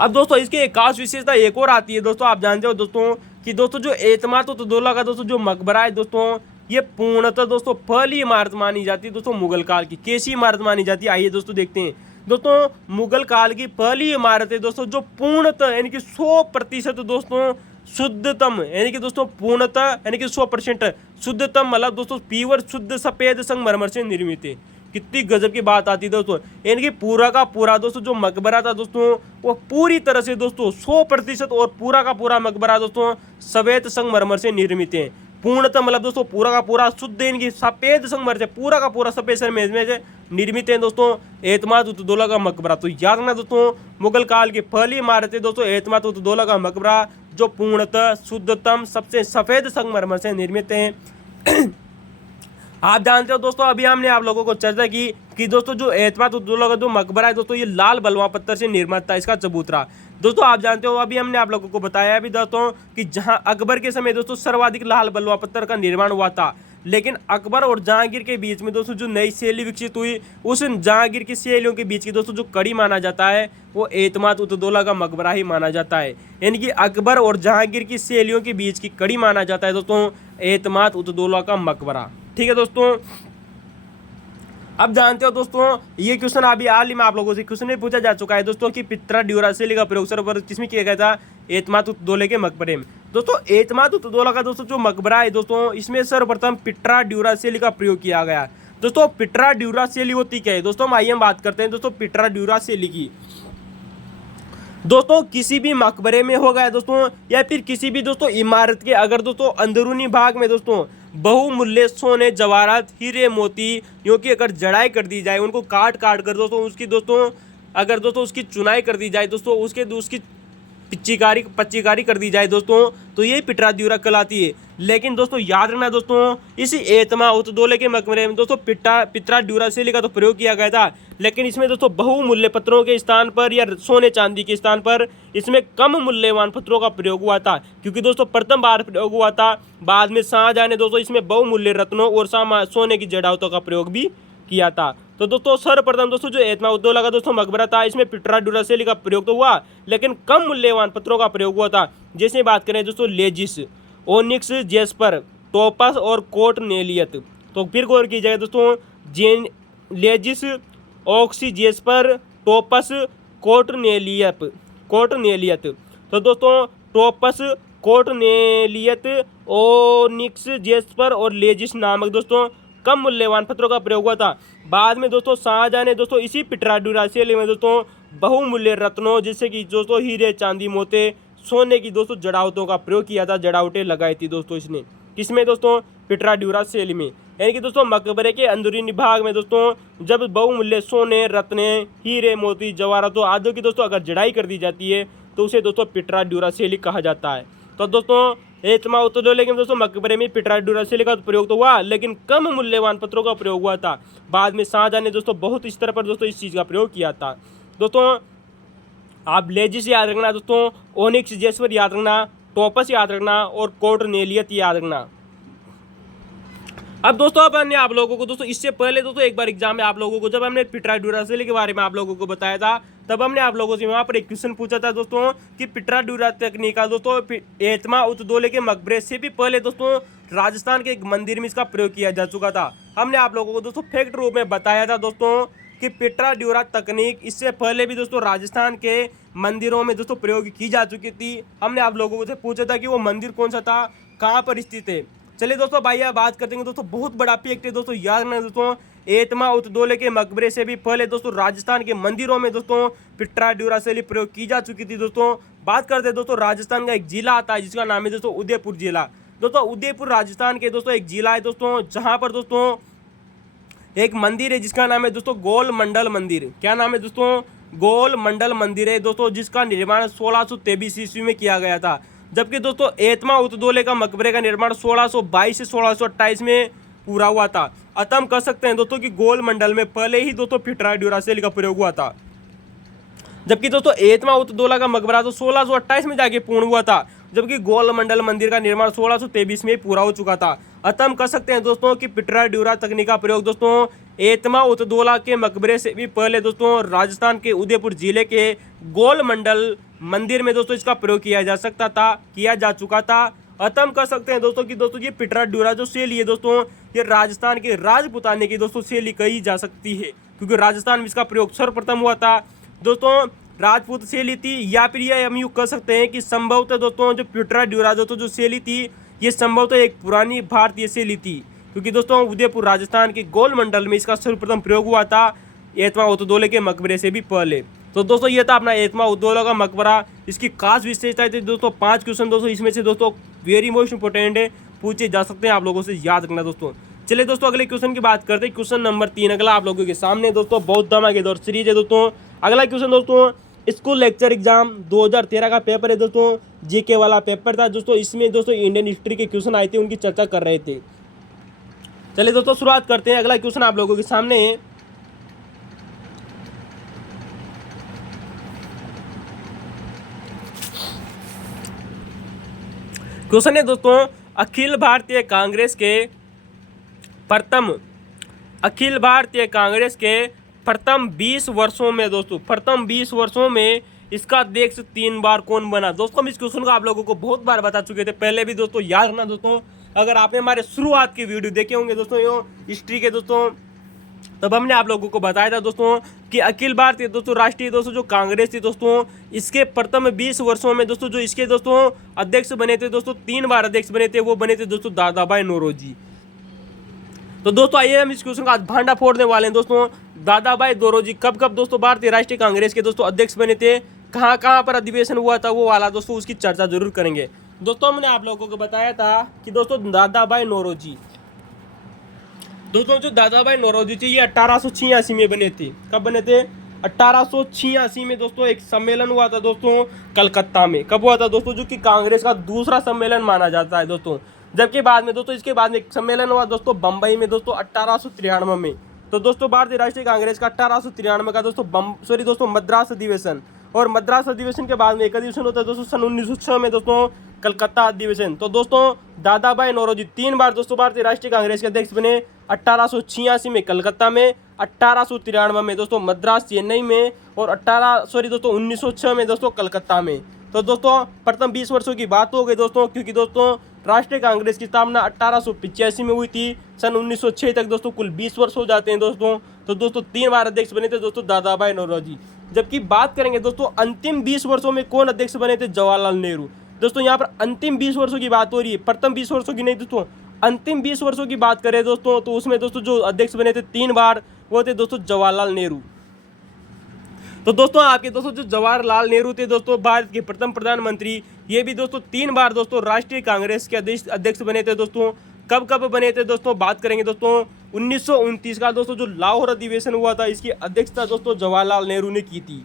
अब दोस्तों इसकी एक खास विशेषता एक और आती है दोस्तों, आप जानते हो दोस्तों कि दोस्तों जो एतमाद उद्दौला का दोस्तों जो मकबरा है दोस्तों, ये पूर्णतः दोस्तों पहली इमारत मानी जाती है दोस्तों मुगल काल की। कैसी इमारत मानी जाती है, आइए दोस्तों देखते हैं। दोस्तों मुगल काल की पहली इमारत है दोस्तों जो पूर्णतः यानी कि 100% दोस्तों शुद्धतम, यानी कि दोस्तों पूर्णतः यानी कि 100% शुद्धतम मतलब दोस्तों प्योर शुद्ध सफेद संगमरमर से निर्मित है। कितनी गजब की बात आती है दोस्तों, यानी कि पूरा का पूरा दोस्तों जो मकबरा था दोस्तों वो पूरी तरह से दोस्तों 100% और पूरा का पूरा मकबरा दोस्तों सफेद संगमरमर से निर्मित है। पूर्णतः मतलब दोस्तों पूरा का पूरा शुद्ध इनकी सफेद संगमरमर से पूरा का पूरा सफेद संगमरमर से निर्मित है दोस्तों एतमाद उद्दौला का मकबरा। तो याद रखना दोस्तों मुगल काल की पहली इमारत है दोस्तों एतमाद उद्दौला का मकबरा, जो पूर्णतः शुद्धतम सबसे सफेद संगमरमर से निर्मित है। आप जानते हो दोस्तों, अभी हमने आप लोगों को चर्चा की कि दोस्तों जो एतमाद उद्दौला का जो मकबरा है दोस्तों ये लाल बलुआ पत्थर से निर्मित था, इसका चबूतरा। दोस्तों आप जानते हो अभी हमने आप लोगों को बताया अभी दोस्तों कि जहां अकबर के समय दोस्तों सर्वाधिक लाल बलुआ पत्थर का निर्माण हुआ था, लेकिन अकबर और जहांगीर के बीच में दोस्तों जो नई शैली विकसित हुई, उस जहांगीर की शैलियों के बीच की दोस्तों जो कड़ी माना जाता है वो एतमाद उद्दौला का मकबरा ही माना जाता है। यानी कि अकबर और जहांगीर की शैलियों के बीच की कड़ी माना जाता है दोस्तों एतमाद उद्दौला का मकबरा। ठीक है दोस्तों, अब जानते हो दोस्तों ये क्वेश्चन अभी हाल ही में आप लोगों से क्वेश्चन में पूछा जा चुका है दोस्तों कि पित्रा ड्यूरासेली का प्रयोग सर्वप्रथम किसमें किया गया था, एतमाद उद्दौला के मकबरे में। दोस्तों एतमाद उद्दौला का दोस्तों जो मकबरा है दोस्तों इसमें सर्वप्रथम पिट्रा ड्यूरासेली का प्रयोग किया गया। दोस्तों पिट्रा ड्यूरासेली होती क्या है दोस्तों, आइए हम बात करते हैं दोस्तों पिट्रा ड्यूरासेली की। दोस्तों किसी भी मकबरे में हो गया दोस्तों या फिर किसी भी दोस्तों इमारत के अगर दोस्तों अंदरूनी भाग में दोस्तों बहुमूल्य सोने जवाहरात हीरे मोती यों की अगर जड़ाई कर दी जाए, उनको काट काट कर दोस्तों उसकी दोस्तों अगर दोस्तों उसकी चुनाई कर दी जाए दोस्तों, उसकी पच्चीकारी कर दी जाए दोस्तों, तो ये पिट्रा ड्यूरा कहलाती है। लेकिन दोस्तों याद रखना दोस्तों इसी एतमाद उद्दौला के मकबरे में दोस्तों पित्रा ड्यूरासेली का तो प्रयोग किया गया था, लेकिन इसमें दोस्तों बहुमूल्य पत्थरों के स्थान पर या सोने चांदी के स्थान पर इसमें कम मूल्यवान पत्थरों का प्रयोग हुआ था, क्योंकि दोस्तों प्रथम बार प्रयोग हुआ था। बाद में शाहजहां ने दोस्तों इसमें बहुमूल्य रत्नों और सोने की जड़ावतों का प्रयोग भी किया था। तो दोस्तों सर्वप्रथम दोस्तों जो एतमाद उद्दौला का दोस्तों मकबरा था इसमें पिट्रा ड्यूरासेली का प्रयोग तो हुआ, लेकिन कम मूल्यवान पत्थरों का प्रयोग हुआ था। जैसे बात करें दोस्तों लेजिस, ओनिक्स, जेस्पर, टोपस और कोर्नेलियत। तो फिर गौर की जाए दोस्तों लेजिस, ऑक्सी, जेस्पर, टोपस, कोर्नेलियत। तो दोस्तों टोपस, कोर्नेलियत, ओनिक्स, जेस्पर और लेजिस नामक दोस्तों कम मूल्यवान पत्थरों का प्रयोग हुआ था। बाद में दोस्तों शाहजहां ने दोस्तों इसी पिट्रा ड्यूरासेली में दोस्तों बहुमूल्य रत्नों जैसे कि दोस्तों हीरे, चांदी, मोती, सोने की दोस्तों जड़ावतों का प्रयोग किया था, जड़ावटें लगाई थी दोस्तों इसने। किसमें दोस्तों, पिट्रा ड्यूरासेली में। यानी कि दोस्तों मकबरे के अंदरूनी भाग में दोस्तों जब बहुमूल्य सोने, रत्ने, हीरे, मोती, जवाहरातों आदि की दोस्तों अगर जड़ाई कर दी जाती है तो उसे दोस्तों पिट्रा ड्यूरासेली कहा जाता है। तो दोस्तों एतमाद उद्दौला के दोस्तों मकबरे में पिट्रा ड्यूरासेली का प्रयोग तो हुआ, लेकिन कम मूल्यवान पत्थरों का प्रयोग हुआ था। बाद में शाहजहां ने दोस्तों बहुत स्तर पर दोस्तों इस चीज़ का प्रयोग किया था। दोस्तों आप लेजिस याद रखना दोस्तों, ओनिक्स, जेस्पर याद रखना, टोपस याद रखना और कोर्नेलियत याद रखना। अब दोस्तों अब हमने आप लोगों को दोस्तों इससे पहले दोस्तों एक बार एग्जाम में आप लोगों को जब हमने पिट्रा ड्यूरासेली के बारे में आप लोगों को बताया था, तब हमने आप लोगों से वहाँ पर एक क्वेश्चन पूछा था दोस्तों कि पिट्रा ड्यूरा तकनीक का दोस्तों एतमाद उद्दौला के मकबरे से भी पहले दोस्तों राजस्थान के एक मंदिर में इसका प्रयोग किया जा चुका था। हमने आप लोगों को दोस्तों फैक्ट रूप में बताया था दोस्तों कि पिट्रा ड्यूरा तकनीक इससे पहले भी दोस्तों राजस्थान के मंदिरों में दोस्तों प्रयोग की जा चुकी थी। हमने आप लोगों से पूछा था कि वो मंदिर कौन सा था, कहाँ पर स्थित है। चलिए दोस्तों भाई आप बात करते हैं दोस्तों, बहुत बड़ा फैक्ट है दोस्तों, याद रखना दोस्तों एतमाद उद्दौला के मकबरे से भी पहले दोस्तों राजस्थान के मंदिरों में दोस्तों पिट्रा ड्यूरासेली प्रयोग की जा चुकी थी। दोस्तों बात करते हैं दोस्तों राजस्थान का एक जिला आता है जिसका नाम है दोस्तों उदयपुर जिला। दोस्तों उदयपुर राजस्थान के दोस्तों एक जिला है दोस्तों, जहाँ पर दोस्तों एक मंदिर है जिसका नाम है दोस्तों गोल मंडल मंदिर। क्या नाम है दोस्तों, गोल मंडल मंदिर है दोस्तों, जिसका निर्माण 1623 ईस्वी में किया गया था। जबकि दोस्तों एतमाद उद्दौला का मकबरे का निर्माण 1622 से 1628 में पूरा हुआ था। अतः हम कह सकते हैं दोस्तों कि गोल मंडल में पहले ही दोस्तों पिट्रा ड्यूरासेली का प्रयोग हुआ था, जबकि दोस्तों एतमाद उद्दौला का मकबरा तो 1628 में जाके पूर्ण हुआ था, जबकि गोल मंडल मंदिर का निर्माण 1623 में पूरा हो चुका था। अतः हम कह सकते हैं दोस्तों कि पिट्रा ड्यूरा तकनीक का प्रयोग दोस्तों एतमा उतदौला के मकबरे से भी पहले दोस्तों राजस्थान के उदयपुर जिले के गोल मंडल मंदिर में दोस्तों इसका प्रयोग किया जा चुका था। अतः हम कह सकते हैं दोस्तों कि दोस्तों ये पिटरा ड्यूरा जो शैली है दोस्तों, ये राजस्थान के राजपुताने की दोस्तों शैली कही जा सकती है, क्योंकि राजस्थान में इसका प्रयोग सर्वप्रथम हुआ था दोस्तों। राजपूत शैली थी, या फिर ये हम यूँ कह सकते हैं कि संभवतः दोस्तों जो पिटरा ड्यूरा दोस्तों जो शैली थी, ये संभवतः एक पुरानी भारतीय शैली थी, क्योंकि दोस्तों उदयपुर राजस्थान के गोल मंडल में इसका सर्वप्रथम प्रयोग हुआ था एतमा उतदौले के मकबरे से भी पहले। तो दोस्तों ये था अपना एतमा उतदौला का मकबरा। इसकी खास विशेषताएं थी दोस्तों 5 क्वेश्चन दोस्तों इसमें से दोस्तों वेरी मोस्ट इंपॉर्टेंट है, पूछे जा सकते हैं, आप लोगों से याद रखना दोस्तों। चलिए दोस्तों अगले क्वेश्चन की बात करते हैं। क्वेश्चन नंबर 3 अगला आप लोगों के सामने दोस्तों बहुत धमाकेदार सीरीज है दोस्तों। अगला क्वेश्चन दोस्तों स्कूल लेक्चर एग्जाम 2013 का पेपर है दोस्तों, जीके वाला पेपर था दोस्तों। इसमें दोस्तों इंडियन हिस्ट्री के क्वेश्चन आए थे, उनकी चर्चा कर रहे थे। चलिए दोस्तों शुरुआत करते हैं। अगला क्वेश्चन आप लोगों के सामने है। क्वेश्चन है दोस्तों अखिल भारतीय कांग्रेस के प्रथम 20 वर्षों में दोस्तों, प्रथम 20 वर्षों में इसका अध्यक्ष 3 बार कौन बना। दोस्तों हम इस क्वेश्चन को आप लोगों को बहुत बार बता चुके थे पहले भी दोस्तों, याद रखना दोस्तों। अगर आपने हमारे शुरुआत के वीडियो देखे होंगे दोस्तों यो हिस्ट्री के दोस्तों, तब हमने आप लोगों को बताया था दोस्तों कि अखिल भारतीय दोस्तों राष्ट्रीय दोस्तों जो कांग्रेस थी दोस्तों, इसके प्रथम 20 वर्षों में दोस्तों जो इसके दोस्तों अध्यक्ष बने थे दोस्तों, 3 बार अध्यक्ष बने थे, वो बने थे दोस्तों दादाभाई नौरोजी। तो दोस्तों आइए हम इस क्वेश्चन का आज भांडा फोड़ने वाले हैं दोस्तों। दादाभाई नौरोजी कब दोस्तों भारतीय राष्ट्रीय कांग्रेस के दोस्तों अध्यक्ष बने थे, कहाँ पर अधिवेशन हुआ था वो वाला दोस्तों, उसकी चर्चा जरूर करेंगे दोस्तों। हमने आप लोगों को बताया था कि दोस्तों दादाभाई नौरोजी दोस्तों जो दादाभाई नौरोजी थे ये 1886 में बने थे। कब बने थे? 1886 में दोस्तों एक सम्मेलन हुआ था दोस्तों कलकत्ता में। कब हुआ था दोस्तों? जो कि कांग्रेस का दूसरा सम्मेलन माना जाता है दोस्तों। जबकि बाद में दोस्तों इसके बाद में एक सम्मेलन हुआ दोस्तों बम्बई में दोस्तों 1893 में। तो दोस्तों भारतीय राष्ट्रीय कांग्रेस का 1893 का दोस्तों मद्रास अधिवेशन, और मद्रास अधिवेशन के बाद में एक अधिवेशन होता है दोस्तों सन 1906 में दोस्तों कलकत्ता अधिवेशन। तो दोस्तों दादाभाई नौरोजी 3 बार दोस्तों भारतीय राष्ट्रीय कांग्रेस के अध्यक्ष बने, 1886 में कलकत्ता में, 1893 में दोस्तों मद्रास चेन्नई में, और 1906 में दोस्तों कलकत्ता में। तो दोस्तों प्रथम 20 वर्षों की बात हो गई दोस्तों, क्योंकि दोस्तों राष्ट्रीय कांग्रेस की स्थापना 1885 में हुई थी। सन 1906 तक दोस्तों कुल 20 वर्ष हो जाते हैं दोस्तों। तो दोस्तों 3 बार अध्यक्ष बने थे दोस्तों दादाभाई नौरोजी। जबकि बात करेंगे दोस्तों अंतिम 20 वर्षों में कौन अध्यक्ष बने थे, जवाहरलाल नेहरू। दोस्तों यहाँ पर अंतिम 20 वर्षों की बात हो रही है, प्रथम 20 वर्षों की नहीं दोस्तों, अंतिम 20 वर्षों की बात करें दोस्तों, तो उसमें दोस्तों जो अध्यक्ष बने थे 3 बार, वो थे दोस्तों जवाहरलाल नेहरू। तो दोस्तों आपके दोस्तों जो जवाहरलाल नेहरू थे दोस्तों भारत के प्रथम प्रधानमंत्री, ये भी दोस्तों 3 बार दोस्तों राष्ट्रीय कांग्रेस के अध्यक्ष बने थे दोस्तों। कब बने थे दोस्तों? बात करेंगे दोस्तों 1929 का दोस्तों जो लाहौर अधिवेशन हुआ था, इसकी अध्यक्षता दोस्तों जवाहरलाल नेहरू ने की थी।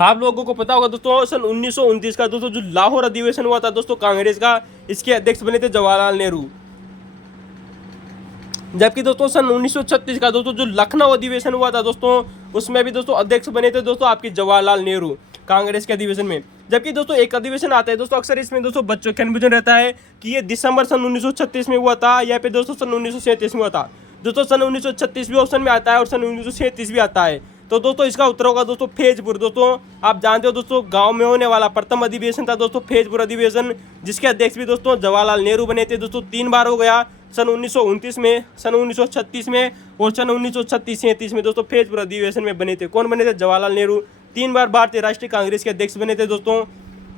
आप लोगों को पता होगा दोस्तों सन 1929 का दोस्तों जो लाहौर अधिवेशन हुआ था दोस्तों कांग्रेस का, इसके अध्यक्ष बने थे जवाहरलाल नेहरू। जबकि दोस्तों सन 1936 का दोस्तों जो लखनऊ अधिवेशन हुआ था दोस्तों, उसमें भी दोस्तों अध्यक्ष बने थे दोस्तों आपके जवाहरलाल नेहरू कांग्रेस के अधिवेशन में। जबकि दोस्तों एक अधिवेशन आता है दोस्तों, अक्सर इसमें दोस्तों बच्चों का कन्फ्यूजन रहता है कि ये दिसंबर सन 1936 में हुआ था या फिर दोस्तों सन 1937 में हुआ था। दोस्तों सन 1936 भी ऑप्शन में आता है और सन 1937 भी आता है। तो दोस्तों इसका उत्तर होगा दोस्तों फैजपुर। दोस्तों आप जानते हो दोस्तों गांव में होने वाला प्रथम अधिवेशन था दोस्तों फैजपुर अधिवेशन, जिसके अध्यक्ष भी दोस्तों जवाहरलाल नेहरू बने थे दोस्तों। 3 बार हो गया, सन 1929 में, सन 1936 में और सन 1936-37 में दोस्तों फैजपुर अधिवेशन में बने थे। कौन बने थे? जवाहरलाल नेहरू। 3 बार भारतीय राष्ट्रीय कांग्रेस के अध्यक्ष बने थे दोस्तों।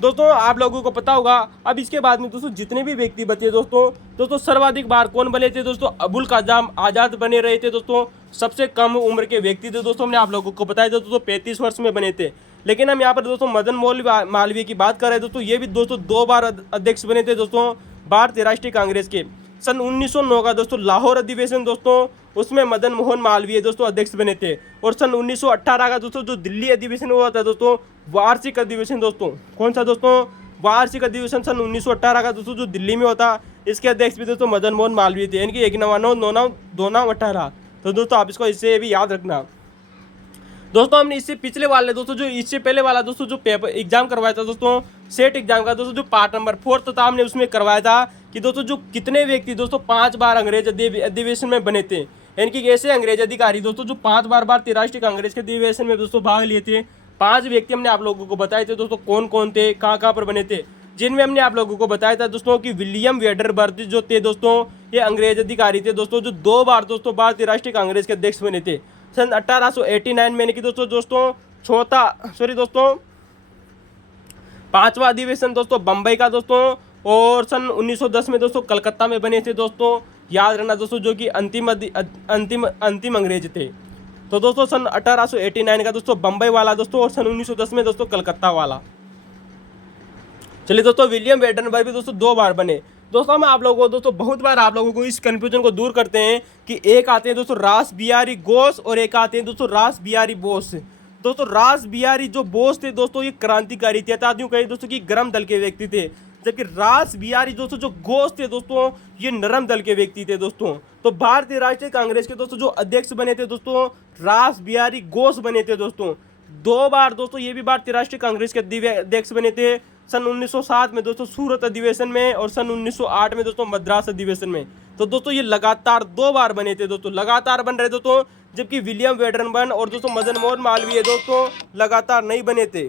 दोस्तों आप लोगों को पता होगा अब इसके बाद में दोस्तों जितने भी व्यक्ति बचे दोस्तों सर्वाधिक बार कौन बने थे दोस्तों? अबुल कलाम आज़ाद बने रहे थे दोस्तों। सबसे कम उम्र के व्यक्ति थे दोस्तों, हमने आप लोगों को बताया था दोस्तों 35 वर्ष में बने थे। लेकिन हम यहाँ पर दोस्तों मदन मोहन मालवीय की बात कर रहे हैं दोस्तों, ये भी दोस्तों 2 बार अध्यक्ष बने थे दोस्तों भारतीय राष्ट्रीय कांग्रेस के। सन 1909 का दोस्तों लाहौर अधिवेशन दोस्तों, उसमें मदन मोहन मालवीय दोस्तों अध्यक्ष बने थे। और सन 1918 का दोस्तों जो दिल्ली अधिवेशन हुआ था दोस्तों, वार्षिक अधिवेशन दोस्तों, कौन सा दोस्तों? वार्षिक अधिवेशन सन 1918 का दोस्तों जो दिल्ली में होता, इसके अध्यक्ष भी दोस्तों मदन मोहन मालवीय थे, यानी कि 1 9 9 2 9 18। तो दोस्तों आप इसको इससे भी याद रखना। दोस्तों हमने इससे पिछले वाले दोस्तों जो इससे पहले वाला दोस्तों जो पेपर एग्जाम करवाया था दोस्तों, सेट एग्जाम का दोस्तों जो पार्ट नंबर 4 था, हमने उसमें करवाया था कि दोस्तों जो कितने व्यक्ति दोस्तों 5 बार अंग्रेज अधिवेशन में बने थे, यानी कि ऐसे अंग्रेज अधिकारी दोस्तों जो 5 बार भारतीय राष्ट्रीय कांग्रेस के अधिवेशन में दोस्तों भाग लिए थे। 5 व्यक्ति हमने आप लोगों को बताए थे दोस्तों कौन कौन थे, कहाँ कहाँ पर बने थे, जिनमें हमने आप लोगों को बताया था दोस्तों कि विलियम वेडरबर्थ जो थे दोस्तों, ये अंग्रेज अधिकारी थे दोस्तों जो 2 बार दोस्तों भारतीय राष्ट्रीय कांग्रेस के अध्यक्ष बने थे। सन 1889 में, यानी कि दोस्तों दोस्तों 5वां अधिवेशन दोस्तों बम्बई का दोस्तों, और सन 1910 में दोस्तों कलकत्ता में बने थे दोस्तों, याद रखना दोस्तों, जो कि अंतिम अंग्रेज थे। तो दोस्तों सन 1889 का दोस्तों बम्बई वाला दोस्तों, और सन 1910 में दोस्तों कलकत्ता वाला। चलिए दोस्तों, विलियम वेडरबर्थ भी दोस्तों 2 बार बने। दोस्तों हम आप लोगों को दोस्तों बहुत बार आप लोगों को इस कंफ्यूजन को दूर करते हैं कि एक आते हैं दोस्तों रास बिहारी घोष और एक आते हैं दोस्तों रास बिहारी बोस। दोस्तों रास बिहारी जो बोस थे दोस्तों, ये क्रांतिकारी थे, तादियों कहे दोस्तों कि गरम दल के व्यक्ति थे, जबकि रास बिहारी दोस्तों जो घोष थे दोस्तों, ये नरम दल के व्यक्ति थे दोस्तों। तो भारतीय राष्ट्रीय कांग्रेस के दोस्तों जो अध्यक्ष बने थे दोस्तों, रास बिहारी घोष बने थे दोस्तों। 2 बार दोस्तों ये भी भारतीय राष्ट्रीय कांग्रेस के अध्यक्ष बने थे, सन 1907 में दोस्तों सूरत अधिवेशन में, और सन 1908 में दोस्तों मद्रास अधिवेशन में। तो दोस्तों ये लगातार 2 बार बने थे दोस्तों, लगातार बन रहे दोस्तों, जबकि विलियम वेडरबर्थ और दोस्तों मदन मोहन मालवीय दोस्तों लगातार नहीं बने थे।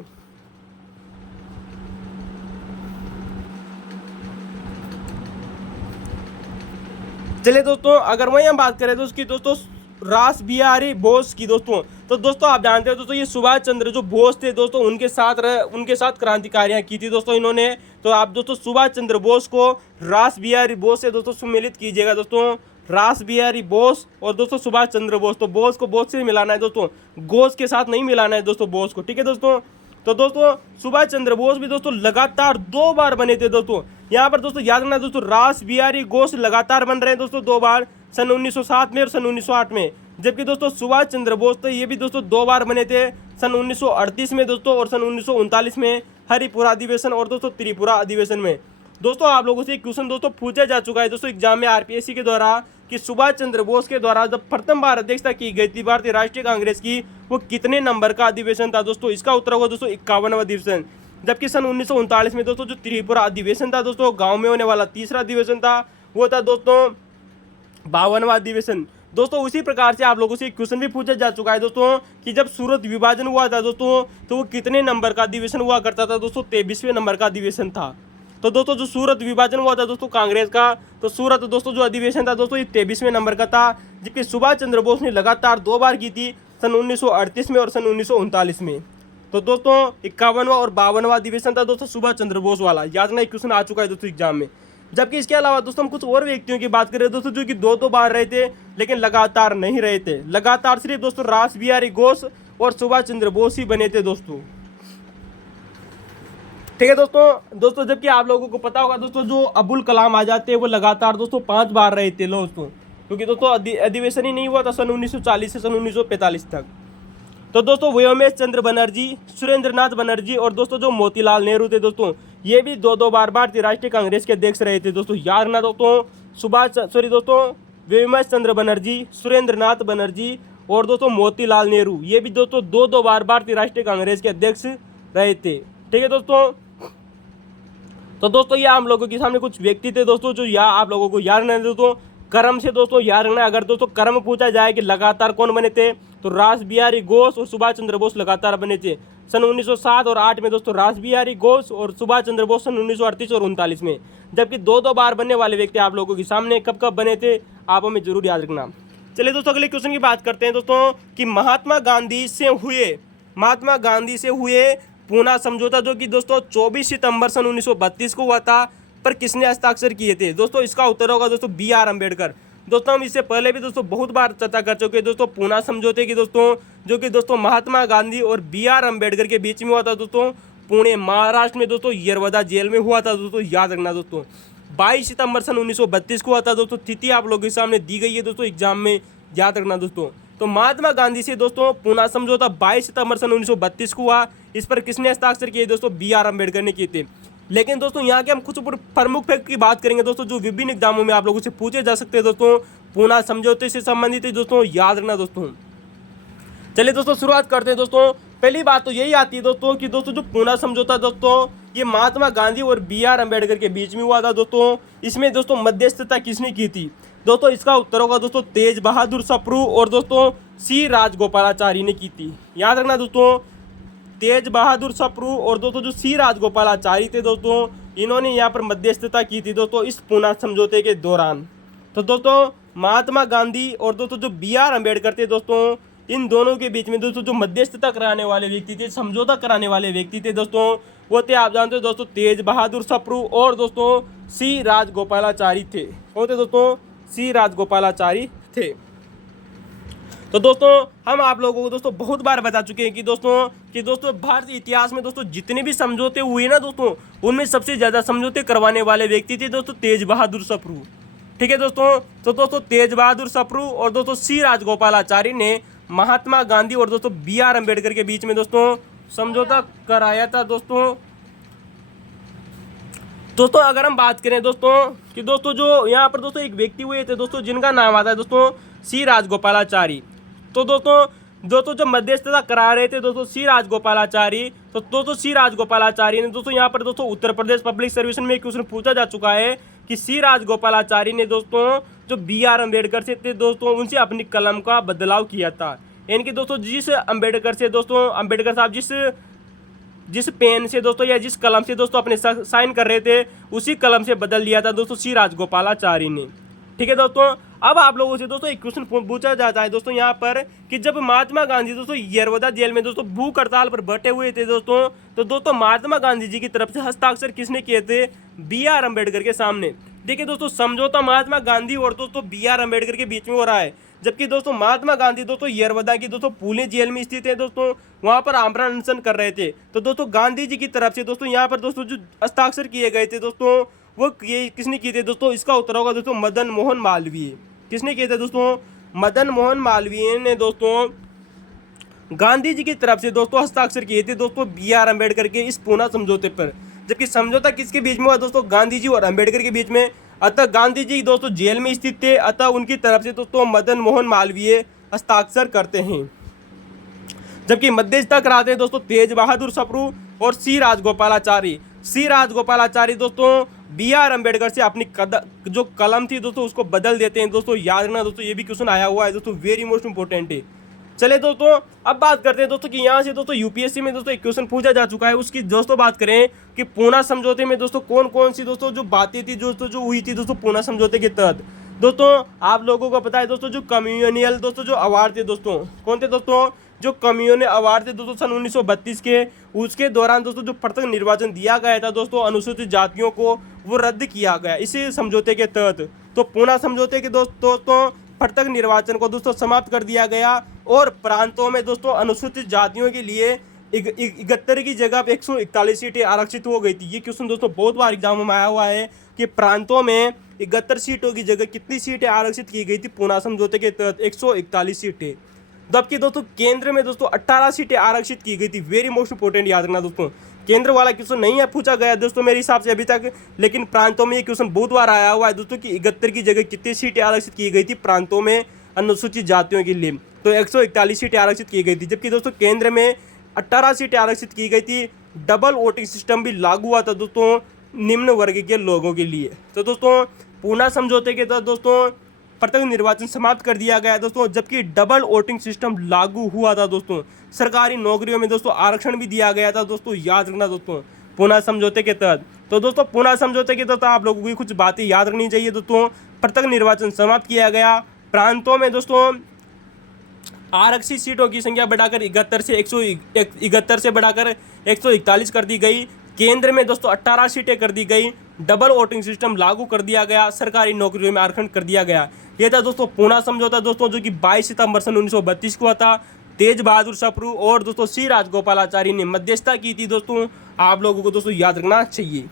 चलिए दोस्तों, अगर वही हम बात करें तो उसकी दोस्तों रास बिहारी बोस की दोस्तों, तो दोस्तों आप जानते हो दोस्तों ये सुभाष चंद्र जो बोस थे दोस्तों, उनके साथ क्रांतिकारियां की थी दोस्तों इन्होंने। तो आप दोस्तों सुभाष चंद्र बोस को रास बिहारी बोस से दोस्तों सम्मिलित कीजिएगा दोस्तों, रास बिहारी बोस और दोस्तों सुभाष चंद्र बोस। तो बोस को बोस से मिलाना है दोस्तों, घोष के साथ नहीं मिलाना है दोस्तों बोस को, ठीक है दोस्तों। तो दोस्तों सुभाष चंद्र बोस भी दोस्तों लगातार 2 बार बने थे दोस्तों। यहाँ पर दोस्तों याद रखना दोस्तों, रास बिहारी घोष लगातार बन रहे हैं दोस्तों 2 बार, सन 1907 में और सन 1908 में। जबकि दोस्तों सुभाष चंद्र बोस तो ये भी दोस्तों 2 बार बने थे, सन 1938 में दोस्तों और सन 1939 में हरिपुरा अधिवेशन और दोस्तों त्रिपुरा अधिवेशन में। दोस्तों आप लोगों से एक क्वेश्चन दोस्तों पूछा जा चुका है दोस्तों एग्जाम में आरपीएससी के द्वारा, कि सुभाष चंद्र बोस के द्वारा जब प्रथम बार अध्यक्षता की गई थी भारतीय राष्ट्रीय कांग्रेस की, वो कितने नंबर का अधिवेशन था दोस्तों। इसका उत्तर होगा दोस्तों 51वां अधिवेशन। जबकि सन 1939 में दोस्तों जो त्रिपुरा अधिवेशन था दोस्तों, गांव में होने वाला तीसरा अधिवेशन था, वो था दोस्तों 52वां अधिवेशन। दोस्तों उसी प्रकार से आप लोगों से एक क्वेश्चन भी पूछा जा चुका है दोस्तों, कि जब सूरत विभाजन हुआ था दोस्तों, तो वो कितने नंबर का अधिवेशन हुआ करता था दोस्तों, 23वें नंबर का अधिवेशन था। तो दोस्तों जो सूरत विभाजन हुआ था दोस्तों कांग्रेस का, तो सूरत दोस्तों जो अधिवेशन था दोस्तों ये 23वें नंबर का था। जबकि सुभाष चंद्र बोस ने लगातार 2 बार की थी, सन 1938 में और सन 1939 में। तो दोस्तों 51वां और 52वां अधिवेशन था दोस्तों सुभाष चंद्र बोस वाला, याद ना, एक क्वेश्चन आ चुका है दोस्तों एग्जाम में। जबकि इसके अलावा दोस्तों हम कुछ और व्यक्तियों की बात करें दोस्तों, जो कि 2 बार रहे थे लेकिन लगातार नहीं रहे थे। लगातार सिर्फ दोस्तों रास बिहारी घोष और सुभाष चंद्र बोस ही बने थे दोस्तों, ठीक है दोस्तों। जबकि आप लोगों को पता होगा दोस्तों, जो अबुल कलाम आजाद थे वो लगातार दोस्तों 5 बार रहे थे दोस्तों, क्योंकि दोस्तों अधिवेशन ही नहीं हुआ था सन 1940 से सन 1945 तक। तो दोस्तों व्योमेश चंद्र बनर्जी, सुरेंद्रनाथ बनर्जी और दोस्तों जो मोतीलाल नेहरू थे दोस्तों, ये भी 2 बार भारतीय राष्ट्रीय कांग्रेस के अध्यक्ष रहे थे दोस्तों, याद रखना दोस्तों व्योमेश चंद्र बनर्जी, सुरेंद्रनाथ बनर्जी और दोस्तों मोतीलाल नेहरू, ये भी दोस्तों 2 बार भारतीय राष्ट्रीय कांग्रेस के अध्यक्ष रहे थे, ठीक है दोस्तों। तो दोस्तों ये हम लोगों के सामने कुछ व्यक्ति थे दोस्तों, जो आप लोगों को याद रखना दोस्तों, क्रम से दोस्तों याद रखना। अगर दोस्तों क्रम पूछा जाए कि लगातार कौन बने थे, तो रास बिहारी घोष और सुभाष चंद्र बोस लगातार बने थे। सन 1907 और 8 में दोस्तों रास बिहारी घोष और सुभाष चंद्र बोस सन 1938 और 39 में। जबकि 2 बार बनने वाले व्यक्ति आप लोगों के सामने कब कब बने थे, आप हमें जरूर याद रखना। चलिए दोस्तों अगले क्वेश्चन की बात करते हैं दोस्तों, कि महात्मा गांधी से हुए पूना समझौता, जो कि दोस्तों 24 सितंबर सन 1932 को हुआ था, पर किसने हस्ताक्षर किए थे दोस्तों। इसका उत्तर होगा दोस्तों BR अम्बेडकर। दोस्तों हम इससे पहले भी दोस्तों बहुत बार चर्चा कर चुके हैं दोस्तों पूना समझौते की दोस्तों, जो कि दोस्तों महात्मा गांधी और BR अम्बेडकर के बीच में हुआ था दोस्तों, पुणे महाराष्ट्र में दोस्तों यरवदा जेल में हुआ था दोस्तों, याद रखना दोस्तों। 22 सितंबर सन 1932 को हुआ था दोस्तों, तिथि आप लोगों के सामने दी गई है दोस्तों एग्जाम में, याद रखना दोस्तों। तो महात्मा गांधी से दोस्तों पूना समझौता 22 सितंबर सन 1932 को हुआ। इस पर किसने हस्ताक्षर किए दोस्तों, BR अम्बेडकर ने किए थे। लेकिन दोस्तों यहाँ के हम कुछ प्रमुख फैक्ट की बात करेंगे दोस्तों, जो विभिन्न एग्जामों में आप लोगों से पूछे जा सकते हैं दोस्तों, पूना समझौते से संबंधित है दोस्तों, याद रखना दोस्तों। चलिए दोस्तों शुरुआत करते हैं दोस्तों पहली बात तो यही आती है दोस्तों कि दोस्तों जो पूना समझौता दोस्तों ये महात्मा गांधी और B.R. अम्बेडकर के बीच में हुआ था दोस्तों। इसमें दोस्तों मध्यस्थता किसने की थी दोस्तों? इसका उत्तर होगा दोस्तों तेज बहादुर सप्रू और दोस्तों C. राजगोपालाचारी ने की थी। याद रखना दोस्तों, तेज बहादुर सप्रू और दोस्तों जो C. राजगोपालाचारी थे दोस्तों, इन्होंने यहाँ पर मध्यस्थता की थी दोस्तों इस पूना समझौते के दौरान। तो दोस्तों महात्मा गांधी और दोस्तों जो B.R. अम्बेडकर थे दोस्तों, इन दोनों के बीच में दोस्तों जो मध्यस्थता कराने वाले व्यक्ति थे, समझौता कराने वाले व्यक्ति थे दोस्तों, वो थे आप जानते हो दोस्तों तेज बहादुर सप्रू और दोस्तों C. राजगोपालाचारी थे। कौन थे दोस्तों? C. राजगोपालाचारी थे। तो दोस्तों हम आप लोगों को दोस्तों बहुत बार बता चुके हैं कि दोस्तों भारतीय इतिहास में दोस्तों जितने भी समझौते हुए ना दोस्तों, उनमें सबसे ज़्यादा समझौते करवाने वाले व्यक्ति थे दोस्तों तेज बहादुर सप्रू। ठीक है दोस्तों, तो दोस्तों तेज बहादुर सप्रू और दोस्तों C. राजगोपालाचारी ने महात्मा गांधी और दोस्तों B.R. अम्बेडकर के बीच में दोस्तों समझौता कराया था दोस्तों। अगर हम बात करें दोस्तों कि दोस्तों जो यहाँ पर दोस्तों एक व्यक्ति हुए थे दोस्तों जिनका नाम आता है दोस्तों C. राजगोपालाचारी। तो दोस्तों जो मध्यस्थता करा रहे थे दोस्तों C. राजगोपालाचारी, तो दोस्तों C. राजगोपालाचारी ने दोस्तों यहाँ पर दोस्तों उत्तर प्रदेश पब्लिक सर्विस में एक क्वेश्चन पूछा जा चुका है कि C. राजगोपालाचारी ने दोस्तों जो B.R. अम्बेडकर से थे दोस्तों उनसे अपनी कलम का बदलाव किया था। यानी कि दोस्तों जिस अम्बेडकर साहब जिस पेन से दोस्तों या जिस कलम से दोस्तों अपने साइन कर रहे थे, उसी कलम से बदल लिया था दोस्तों C. राजगोपालाचारी ने। ठीक है दोस्तों, अब आप लोगों से दोस्तों एक क्वेश्चन पूछा जाता है दोस्तों यहाँ पर कि जब महात्मा गांधी दोस्तों यरवदा जेल में दोस्तों भूख हड़ताल पर बैठे हुए थे दोस्तों, तो दोस्तों महात्मा गांधी जी की तरफ से हस्ताक्षर किसने किए थे? B.R. अम्बेडकर के सामने। देखिए दोस्तों समझौता महात्मा गांधी और दोस्तों B.R. अम्बेडकर के बीच में हो रहा है, जबकि दोस्तों महात्मा गांधी दोस्तों यरवदा की दोस्तों पुणे जेल में स्थित है दोस्तों, वहां पर आमरण अनशन कर रहे थे। तो दोस्तों गांधी जी की तरफ से दोस्तों यहाँ पर दोस्तों जो हस्ताक्षर किए गए थे दोस्तों, वो ये किसने किए थे दोस्तों? इसका उत्तर होगा दोस्तों मदन मोहन मालवीय। किसने किए थे दोस्तों? मदन मोहन मालवीय ने दोस्तों गांधी जी की तरफ से दोस्तों हस्ताक्षर किए थे दोस्तों B.R. अम्बेडकर के इस पूना समझौते पर। जबकि समझौता किसके बीच में हुआ दोस्तों? गांधी जी और अम्बेडकर के बीच में। अतः गांधी जी दोस्तों जेल में स्थित थे, अतः उनकी तरफ से दोस्तों मदन मोहन मालवीय हस्ताक्षर करते हैं। जबकि मध्यस्थता कराते हैं दोस्तों तेज बहादुर सप्रू और C. राजगोपालाचारी। C. राजगोपालाचारी दोस्तों B.R. अम्बेडकर से अपनी जो कलम थी दोस्तों उसको बदल देते हैं दोस्तों। याद रखना दोस्तों, ये भी क्वेश्चन आया हुआ है दोस्तों, वेरी मोस्ट इंपॉर्टेंट है। चले दोस्तों अब बात करते हैं दोस्तों कि यहाँ से दोस्तों यूपीएससी में दोस्तों एक क्वेश्चन पूछा जा चुका है, उसकी दोस्तों बात करें कि पूना समझौते में दोस्तों कौन कौन सी दोस्तों जो बातें थी दोस्तों जो हुई थी दोस्तों पूना समझौते के तहत। दोस्तों आप लोगों को पता है दोस्तों जो कम्युनियल दोस्तों जो अवार्ड थे दोस्तों, कौन थे दोस्तों? जो कम्युनियल अवार्ड थे दोस्तों सन 1932 के, उसके दौरान दोस्तों जो पृथक निर्वाचन दिया गया था दोस्तों अनुसूचित जातियों को, वो रद्द किया गया इसी समझौते के तहत। तो पूना समझौते के दोस्तों पृथक निर्वाचन को दोस्तों समाप्त कर दिया गया और प्रांतों में दोस्तों अनुसूचित जातियों के लिए 71 की जगह 141 सीटें आरक्षित हो गई थी। ये क्वेश्चन दोस्तों बहुत बार एग्जाम में आया हुआ है कि प्रांतों में 71 सीटों की जगह कितनी सीटें आरक्षित की गई थी पूना समझौते के तहत? 141 सीटें। जबकि दोस्तों केंद्र में दोस्तों 18 सीटें आरक्षित की गई थी। वेरी मोस्ट इंपोर्टेंट, याद रखना दोस्तों, केंद्र वाला क्वेश्चन नहीं है पूछा गया दोस्तों मेरे हिसाब से अभी तक, लेकिन प्रांतों में ये क्वेश्चन बहुत बार आया हुआ है दोस्तों कि 71 की जगह कितनी सीटें आरक्षित की गई थी प्रांतों में अनुसूचित जातियों के लिए? तो 141 सीटें आरक्षित की गई थी। जबकि दोस्तों केंद्र में 18 सीटें आरक्षित की गई थी। डबल वोटिंग सिस्टम भी लागू हुआ था दोस्तों निम्न वर्ग के लोगों के लिए। तो दोस्तों पूना समझौते के तहत दोस्तों पृथक निर्वाचन समाप्त कर दिया गया दोस्तों, जबकि डबल वोटिंग सिस्टम लागू हुआ था दोस्तों। सरकारी नौकरियों में दोस्तों आरक्षण भी दिया गया था दोस्तों, याद रखना दोस्तों पूना समझौते के तहत। तो दोस्तों पूना समझौते के तहत आप लोगों की कुछ बातें याद रखनी चाहिए दोस्तों। पृथक निर्वाचन समाप्त किया गया, प्रांतों में दोस्तों आरक्षित सीटों की संख्या बढ़ाकर 71 से बढ़ाकर 141 कर दी गई। केंद्र में दोस्तों 18 सीटें कर दी गई। डबल वोटिंग सिस्टम लागू कर दिया गया। सरकारी नौकरियों में आरक्षण कर दिया गया। यह था दोस्तों पूना समझौता दोस्तों, जो कि 22 सितंबर सन 1932 को हुआ था। तेज बहादुर सप्रू और दोस्तों C. राजगोपालाचारी ने मध्यस्थता की थी दोस्तों। आप लोगों को दोस्तों याद रखना चाहिए।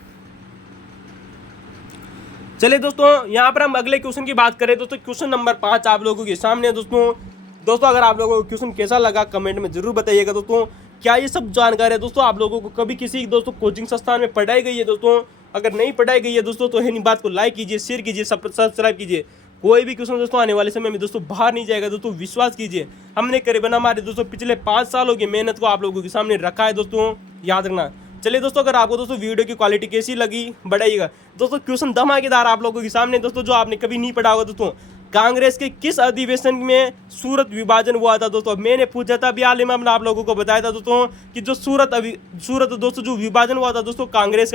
चलिए दोस्तों यहाँ पर हम अगले क्वेश्चन की बात करें दोस्तों। क्वेश्चन नंबर 5 आप लोगों के सामने दोस्तों अगर आप लोगों को क्वेश्चन कैसा लगा कमेंट में जरूर बताइएगा दोस्तों। क्या ये सब जानकारी है दोस्तों आप लोगों को कभी किसी दोस्तों कोचिंग संस्थान में पढ़ाई गई है दोस्तों? अगर नहीं पढ़ाई गई है दोस्तों तो इन्हीं बात को लाइक कीजिए, शेयर कीजिए, सब्सक्राइब कीजिए। कोई भी क्वेश्चन दोस्तों आने वाले समय में दोस्तों बाहर नहीं जाएगा दोस्तों, विश्वास कीजिए। हमने करीबन हमारे दोस्तों पिछले 5 सालों की मेहनत को आप लोगों के सामने रखा है दोस्तों, याद रखना। चलिए दोस्तों, अगर आपको दोस्तों वीडियो की क्वालिटी कैसी लगी बढ़ाइएगा दोस्तों। क्वेश्चन धमाकेदार आप लोगों के सामने दोस्तों, जो आपने कभी नहीं पढ़ा होगा दोस्तों। कांग्रेस के किस अधिवेशन में सूरत विभाजन हुआ था दोस्तों? मैंने पूछा था अभी हाल ही में, हमने आप लोगों को बताया था दोस्तों कि जो सूरत दोस्तों जो विभाजन हुआ था दोस्तों कांग्रेस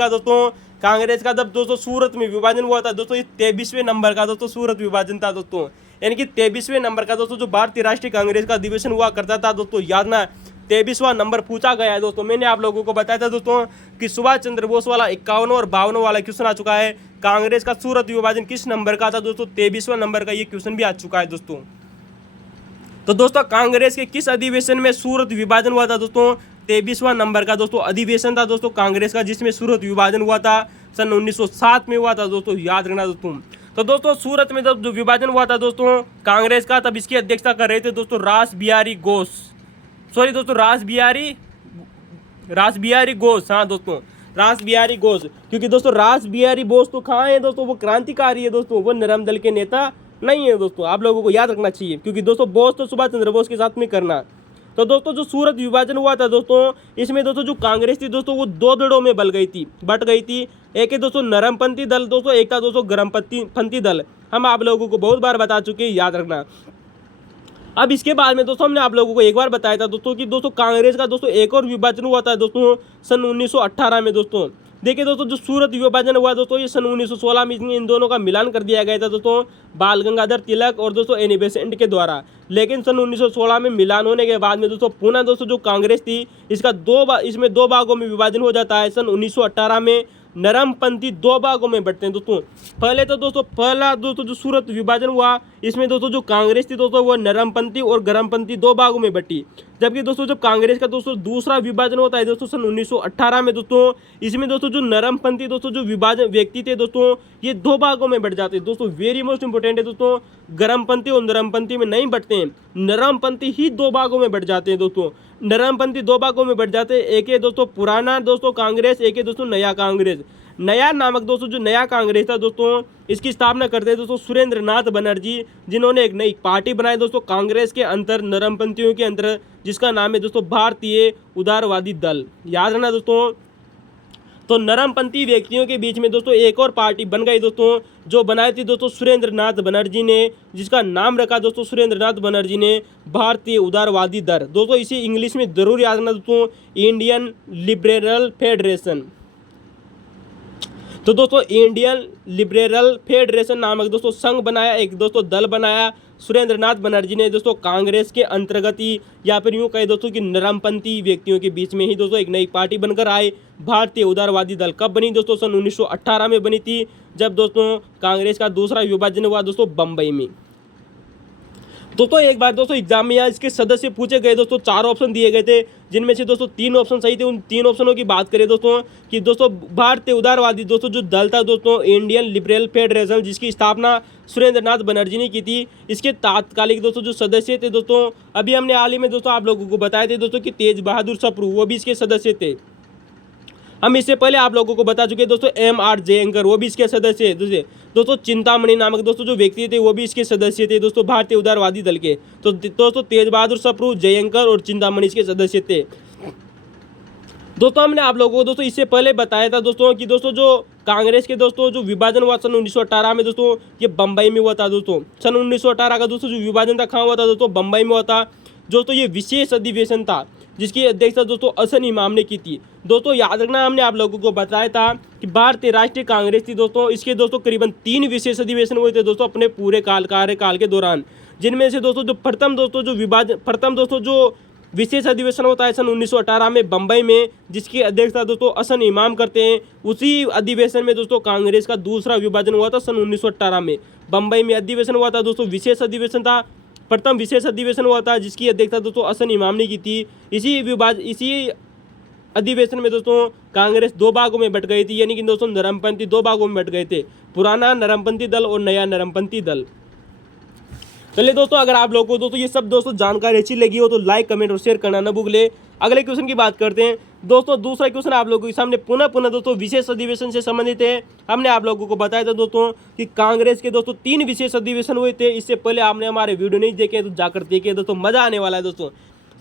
का जब दोस्तों सूरत में विभाजन हुआ था दोस्तों, ये 23वें नंबर का दोस्तों सूरत विभाजन था दोस्तों। यानी कि 23वें नंबर का दोस्तों जो भारतीय राष्ट्रीय कांग्रेस का अधिवेशन हुआ करता था दोस्तों, याद ना 23वां नंबर पूछा गया है दोस्तों। मैंने आप लोगों को बताया था दोस्तों कि सुभाष चंद्र बोस वाला 51 और 52 वाला क्वेश्चन आ चुका है। कांग्रेस का सूरत विभाजन किस नंबर का था दोस्तों? 23वां नंबर का ये क्वेश्चन भी आ चुका है दोस्तों। तो दोस्तों कांग्रेस के किस अधिवेशन में सूरत विभाजन हुआ था दोस्तों? 23वां नंबर का दोस्तों अधिवेशन था दोस्तों कांग्रेस का, जिसमें सूरत विभाजन हुआ था सन 1907 में हुआ था दोस्तों, याद रखना दोस्तों। तो दोस्तों सूरत में जब जो विभाजन हुआ था दोस्तों कांग्रेस का, तब इसकी अध्यक्षता कर रहे थे दोस्तों रास बिहारी घोष। हाँ दोस्तों, रास बिहारी घोष। क्योंकि दोस्तों रास बिहारी घोष तो कहाँ है दोस्तों? वो क्रांतिकारी है दोस्तों, वो नरम दल के नेता नहीं है दोस्तों। आप लोगों को याद रखना चाहिए, क्योंकि दोस्तों बोस तो सुभाष चंद्र बोस के साथ में करना। तो दोस्तों जो सूरत विभाजन हुआ था दोस्तों, इसमें दोस्तों जो कांग्रेस थी दोस्तों वो 2 दड़ों में बट गई थी। एक है दोस्तों नरमपंथी दल दोस्तों, एक था दोस्तों गर्मपंथी दल। हम आप लोगों को बहुत बार बता चुके हैं, याद रखना। अब इसके बाद में दोस्तों हमने आप लोगों को एक बार बताया था दोस्तों कि दोस्तों कांग्रेस का दोस्तों एक और विभाजन हुआ था दोस्तों सन 1918 में दोस्तों। देखिए दोस्तों जो सूरत विभाजन हुआ दोस्तों, ये सन 1916 में इन दोनों का मिलान कर दिया गया था दोस्तों बाल गंगाधर तिलक और दोस्तों एनी बेसेंट के द्वारा। लेकिन सन 1916 में मिलान होने के बाद में दोस्तों पुनः दोस्तों जो कांग्रेस थी इसमें 2 भागों में विभाजन हो जाता है। सन 1918 में नरमपंथी 2 भागों में बढ़ते हैं दोस्तों। पहला दोस्तों जो सूरत विभाजन हुआ, इसमें दोस्तों जो कांग्रेस थी दोस्तों वो नरमपंथी और गर्मपंथी 2 भागों में बटी। जबकि दोस्तों जब कांग्रेस का दोस्तों दूसरा विभाजन होता है दोस्तों सन 1918 में दोस्तों, इसमें दोस्तों जो नरमपंथी दोस्तों जो विभाजन व्यक्ति थे दोस्तों, ये 2 भागों में बढ़ जाते हैं दोस्तों। वेरी मोस्ट इंपोर्टेंट है दोस्तों, गर्मपंथी और नरमपंथी में नहीं बढ़ते हैं, नरमपंथी ही 2 भागों में बढ़ जाते हैं दोस्तों। नरमपंथी 2 भागों में बढ़ जाते हैं, एक है दोस्तों पुराना दोस्तों कांग्रेस, एक है दोस्तों नया कांग्रेस। नया नामक दोस्तों जो नया कांग्रेस था दोस्तों, इसकी स्थापना करते हैं दोस्तों सुरेंद्र नाथ बनर्जी, जिन्होंने एक नई पार्टी बनाई दोस्तों कांग्रेस के अंतर नरमपंथियों के अंतर, जिसका नाम है दोस्तों भारतीय उदारवादी दल। याद रखना दोस्तों। तो नरमपंथी व्यक्तियों के बीच में दोस्तों एक और पार्टी बन गई दोस्तों, जो बनाई थी दोस्तों सुरेंद्र नाथ बनर्जी ने, जिसका नाम रखा दोस्तों सुरेंद्र नाथ बनर्जी ने भारतीय उदारवादी दल। दोस्तों इसे इंग्लिश में जरूर याद रखना दोस्तों, इंडियन लिबरल फेडरेशन। तो दोस्तों इंडियन लिबरल फेडरेशन नामक दोस्तों संघ बनाया, एक दोस्तों दल बनाया सुरेंद्र नाथ बनर्जी ने दोस्तों कांग्रेस के अंतर्गत ही, या फिर यूँ कहे दोस्तों कि नरमपंथी व्यक्तियों के बीच में ही दोस्तों एक नई पार्टी बनकर आए भारतीय उदारवादी दल। कब बनी दोस्तों? सन 1918 में बनी थी, जब दोस्तों कांग्रेस का दूसरा विभाजन हुआ दोस्तों बम्बई में। दोस्तों एक बार दोस्तों एग्जाम में यहाँ इसके सदस्य पूछे गए दोस्तों, 4 ऑप्शन दिए गए थे, जिनमें से दोस्तों 3 ऑप्शन सही थे। उन 3 ऑप्शनों की बात करें दोस्तों कि दोस्तों भारतीय उदारवादी दोस्तों जो दल था दोस्तों इंडियन लिबरल फेडरेशन, जिसकी स्थापना सुरेंद्र नाथ बनर्जी ने की थी, इसके तात्कालिक दोस्तों जो सदस्य थे दोस्तों, अभी हमने हाल ही में दोस्तों आप लोगों को बताए थे दोस्तों कि तेज बहादुर सप्रू, वो भी इसके सदस्य थे। हम इससे पहले आप लोगों को बता चुके हैं दोस्तों M.R. जयंकर, वो भी इसके सदस्य थे। दोस्तों चिंतामणि नामक दोस्तों जो व्यक्ति थे वो भी इसके सदस्य थे दोस्तों भारतीय उदारवादी दल के। तो दोस्तों तेज बहादुर सप्रू, जयंकर और चिंतामणि इसके सदस्य थे। दोस्तों हमने आप लोगों को दोस्तों इससे पहले बताया था दोस्तों कि दोस्तों जो कांग्रेस के दोस्तों जो विभाजन हुआ सन 1918 में दोस्तों, ये बम्बई में हुआ था दोस्तों। सन 1918 का दोस्तों जो विभाजन था कहाँ हुआ था दोस्तों? बम्बई में हुआ था दोस्तों। ये विशेष अधिवेशन था जिसकी अध्यक्षता दोस्तों हसन इमाम ने की थी। दोस्तों याद रखना, हमने आप लोगों को बताया था कि भारतीय राष्ट्रीय कांग्रेस थी दोस्तों, इसके दोस्तों करीबन 3 विशेष अधिवेशन हुए थे दोस्तों अपने पूरे कार्यकाल के दौरान, जिनमें से दोस्तों जो प्रथम दोस्तों जो विशेष अधिवेशन होता है सन 1918 में बम्बई में, जिसकी अध्यक्षता दोस्तों हसन इमाम करते हैं। उसी अधिवेशन में दोस्तों कांग्रेस का दूसरा विभाजन हुआ था सन 1918 में बम्बई में अधिवेशन हुआ था दोस्तों। विशेष अधिवेशन था, प्रथम विशेष अधिवेशन हुआ था, जिसकी अध्यक्षता दोस्तों हसन इमाम ने की थी। इसी अधिवेशन में दोस्तों कांग्रेस 2 भागों में बट गई थी, यानी कि दोस्तों नरमपंथी 2 भागों में बट गए थे, पुराना नरमपंथी दल और नया नरमपंथी दल। चलिए दोस्तों, अगर आप लोगों को दोस्तों ये सब दोस्तों जानकारी अच्छी लगी हो तो लाइक, कमेंट और शेयर करना न भूलें। अगले क्वेश्चन की बात करते हैं। दोस्तों दूसरा क्वेश्चन आप लोगों के सामने पुनः दोस्तों विशेष अधिवेशन से संबंधित है। हमने आप लोगों को बताया था दोस्तों कि कांग्रेस के दोस्तों 3 विशेष अधिवेशन हुए थे। इससे पहले आपने हमारे वीडियो नहीं देखे तो जाकर देखिए दोस्तों, मजा आने वाला है दोस्तों।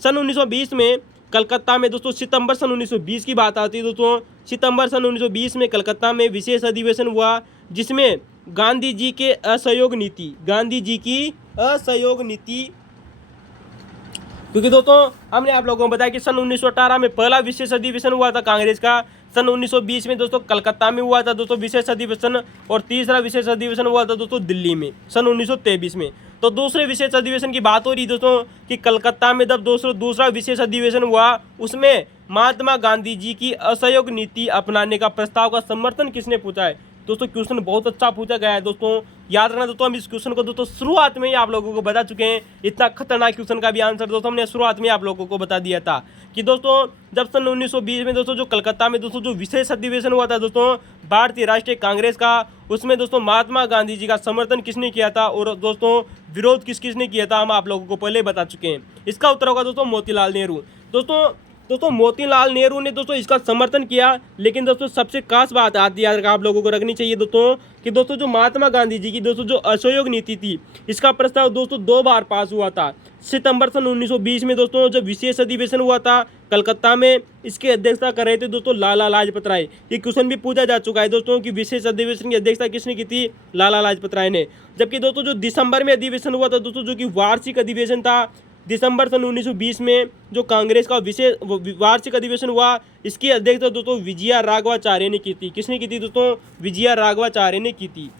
सन 1920 में कलकत्ता में दोस्तों, सितंबर सन 1920 की बात आती है दोस्तों, सितंबर सन 1920 में कलकत्ता में विशेष अधिवेशन हुआ, जिसमें गांधी जी के असहयोग नीति, गांधी जी की असहयोग नीति, क्योंकि दोस्तों हमने आप लोगों को बताया कि सन 1918 में पहला विशेष अधिवेशन हुआ था कांग्रेस का, सन 1920 में दोस्तों कलकत्ता में हुआ था दोस्तों विशेष अधिवेशन, और तीसरा विशेष अधिवेशन हुआ था दोस्तों दिल्ली में सन 1923 में। तो दूसरे विशेष अधिवेशन की बात हो रही दोस्तों कि कलकत्ता में जब दूसरा विशेष अधिवेशन हुआ, उसमें महात्मा गांधी जी की असहयोग नीति अपनाने का प्रस्ताव का समर्थन किसने पूछा है। दोस्तों क्वेश्चन बहुत अच्छा पूछा गया है दोस्तों, याद रखना दोस्तों। हम इस क्वेश्चन को दोस्तों शुरुआत में ही आप लोगों को बता चुके हैं। इतना खतरनाक क्वेश्चन का भी आंसर दोस्तों हमने शुरुआत में आप लोगों को बता दिया था कि दोस्तों जब सन 1920 में दोस्तों जो कलकत्ता में दोस्तों जो विशेष अधिवेशन हुआ था दोस्तों भारतीय राष्ट्रीय कांग्रेस का, उसमें दोस्तों महात्मा गांधी जी का समर्थन किसने किया था और दोस्तों विरोध किसने किया था, हम आप लोगों को पहले बता चुके हैं। इसका उत्तर होगा दोस्तों मोतीलाल नेहरू। दोस्तों मोतीलाल नेहरू ने दोस्तों इसका समर्थन किया, लेकिन दोस्तों सबसे खास बात आती है आप लोगों को रखनी चाहिए दोस्तों कि दोस्तों जो महात्मा गांधी जी की दोस्तों जो असहयोग नीति थी, इसका प्रस्ताव दोस्तों 2 बार पास हुआ था। सितंबर सन 1920 में दोस्तों जब विशेष अधिवेशन हुआ था कलकत्ता में, इसकी अध्यक्षता कर रहे थे दोस्तों लाला लाजपत राय। ये क्वेश्चन भी पूछा जा चुका है दोस्तों कि विशेष अधिवेशन की अध्यक्षता किसने की थी, लाला लाजपत राय ने। जबकि दोस्तों जो दिसंबर में अधिवेशन हुआ था दोस्तों, जो कि वार्षिक अधिवेशन था, दिसंबर सन 1920 में जो कांग्रेस का विशेष वार्षिक अधिवेशन हुआ, इसकी अध्यक्षता दोस्तों विजया राघवाचार्य ने की थी। किसने की थी दोस्तों, विजया राघवाचार्य ने की थी।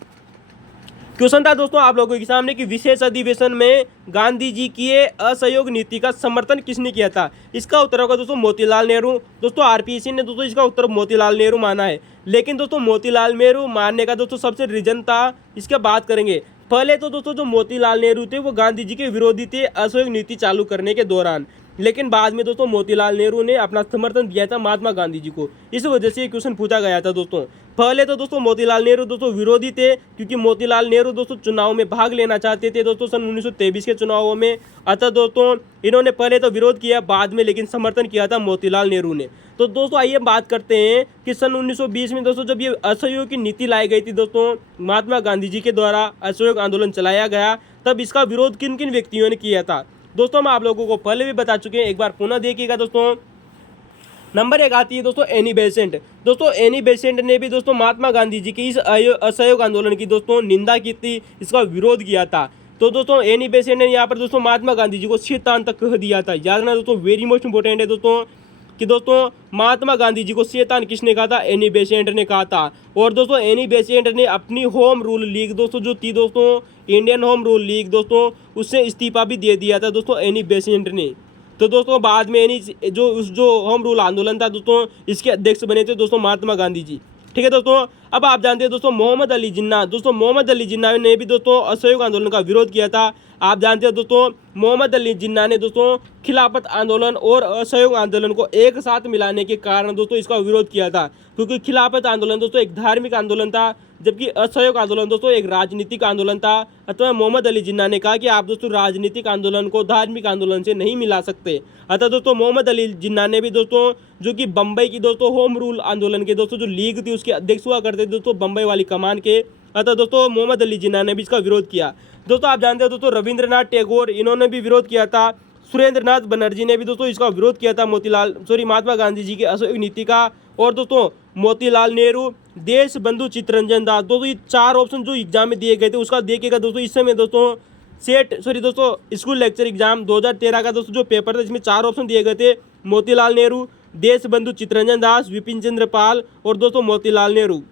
क्वेश्चन था दोस्तों आप लोगों के सामने कि विशेष अधिवेशन में गांधी जी की असहयोग नीति का समर्थन किसने किया था। इसका उत्तर होगा दोस्तों मोतीलाल नेहरू। दोस्तों आरपीसी ने दोस्तों इसका उत्तर मोतीलाल नेहरू माना है, लेकिन दोस्तों मोतीलाल नेहरू मानने का दोस्तों सबसे रीजन था, इसके बात करेंगे। पहले तो दोस्तों जो मोतीलाल नेहरू थे वो गांधी जी के विरोधी थे असहयोग नीति चालू करने के दौरान, लेकिन बाद में दोस्तों मोतीलाल नेहरू ने अपना समर्थन दिया था महात्मा गांधी जी को। इस वजह से ये क्वेश्चन पूछा गया था दोस्तों। पहले तो दोस्तों मोतीलाल नेहरू दोस्तों विरोधी थे, क्योंकि मोतीलाल नेहरू दोस्तों चुनाव में भाग लेना चाहते थे दोस्तों सन 1923 के चुनावों में। अतः दोस्तों इन्होंने पहले तो विरोध किया, बाद में लेकिन समर्थन किया था मोतीलाल नेहरू ने। तो दोस्तों आइए बात करते हैं कि सन 1920 में दोस्तों जब ये असहयोग की नीति लाई गई थी दोस्तों, महात्मा गांधी जी के द्वारा असहयोग आंदोलन चलाया गया, तब इसका विरोध किन किन व्यक्तियों ने किया था। दोस्तों हम आप लोगों को पहले भी बता चुके हैं, एक बार पुनः देखिएगा दोस्तों। नंबर 1 आती है दोस्तों एनी बेसेंट। दोस्तों एनी बेसेंट ने भी दोस्तों महात्मा गांधी जी की इस असहयोग आंदोलन की दोस्तों निंदा की थी, इसका विरोध किया था। तो दोस्तों एनी बेसेंट ने यहाँ पर दोस्तों महात्मा गांधी जी को शैतान तक कह दिया था। याद रखना दोस्तों, वेरी मोस्ट इंपॉर्टेंट है दोस्तों कि दोस्तों महात्मा गांधी जी को शैतान किसने कहा था, एनी बेसेंट ने कहा था। और दोस्तों एनी बेसेंट ने अपनी होम रूल लीग दोस्तों जो थी दोस्तों इंडियन होम रूल लीग दोस्तों, उससे इस्तीफा भी दे दिया था दोस्तों एनी बेसेंट ने। तो दोस्तों बाद में एनी जो होम रूल आंदोलन था दोस्तों, इसके अध्यक्ष बने थे दोस्तों महात्मा गांधी जी। ठीक है दोस्तों। अब आप जानते हैं दोस्तों मोहम्मद अली जिन्ना। दोस्तों मोहम्मद अली जिन्ना ने भी दोस्तों असहयोग आंदोलन का विरोध किया था। आप जानते हो दोस्तों मोहम्मद अली जिन्ना ने दोस्तों खिलाफत आंदोलन और असहयोग आंदोलन को एक साथ मिलाने के कारण दोस्तों इसका विरोध किया था, क्योंकि खिलाफत आंदोलन दोस्तों एक धार्मिक आंदोलन था, जबकि असहयोग आंदोलन दोस्तों एक राजनीतिक आंदोलन था। अतः मोहम्मद अली जिन्ना ने कहा कि आप दोस्तों राजनीतिक आंदोलन को धार्मिक आंदोलन से नहीं मिला सकते। अतः दोस्तों मोहम्मद अली जिन्ना ने भी दोस्तों जो कि बम्बई की दोस्तों होम रूल आंदोलन के दोस्तों जो लीग थी उसके अध्यक्ष हुआ करते थे दोस्तों बम्बई वाली कमान के। अतः दोस्तों मोहम्मद अली जिन्ना ने भी इसका विरोध किया। दोस्तों आप जानते हो दोस्तों रविंद्रनाथ टैगोर, इन्होंने भी विरोध किया था। सुरेंद्रनाथ बनर्जी ने भी दोस्तों इसका विरोध किया था महात्मा गांधी जी की असहयोग नीति का। और दोस्तों मोतीलाल नेहरू, देश बंधु चित्तरंजन दास। दोस्तों ये 4 ऑप्शन जो एग्जाम में दिए गए थे उसका देखिएगा दोस्तों। इस समय दोस्तों दोस्तों स्कूल लेक्चर एग्जाम 2013 का दोस्तों जो पेपर था, इसमें 4 ऑप्शन दिए गए थे, मोतीलाल नेहरू, देश बंधु चित्तरंजन दास, विपिन चंद्र पाल और दोस्तों मोतीलाल नेहरू।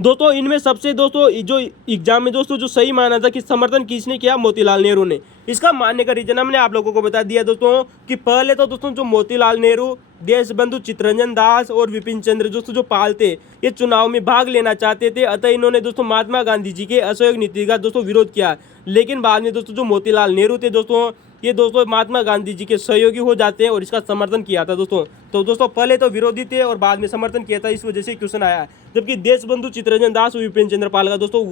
दोस्तों इनमें सबसे दोस्तों जो एग्जाम में दोस्तों जो सही माना था कि समर्थन किसने किया, मोतीलाल नेहरू ने। इसका मानने का रीजन हमने आप लोगों को बता दिया दोस्तों कि पहले तो दोस्तों जो मोतीलाल नेहरू, देशबंधु चित्तरंजन दास और विपिन चंद्र दोस्तों जो पाल थे, ये चुनाव में भाग लेना चाहते थे। अतः इन्होंने दोस्तों महात्मा गांधी जी के असहयोग नीति का दोस्तों विरोध किया। लेकिन बाद में दोस्तों जो मोतीलाल नेहरू थे दोस्तों, ये दोस्तों महात्मा गांधी जी के सहयोगी हो जाते हैं और इसका समर्थन किया था दोस्तों। तो दोस्तों पहले तो विरोधी थे और बाद में समर्थन किया था, इस वजह से क्वेश्चन आया। जबकि देशबंधु चित्तरंजन दास और विपिन चंद्र पाल का दोस्तों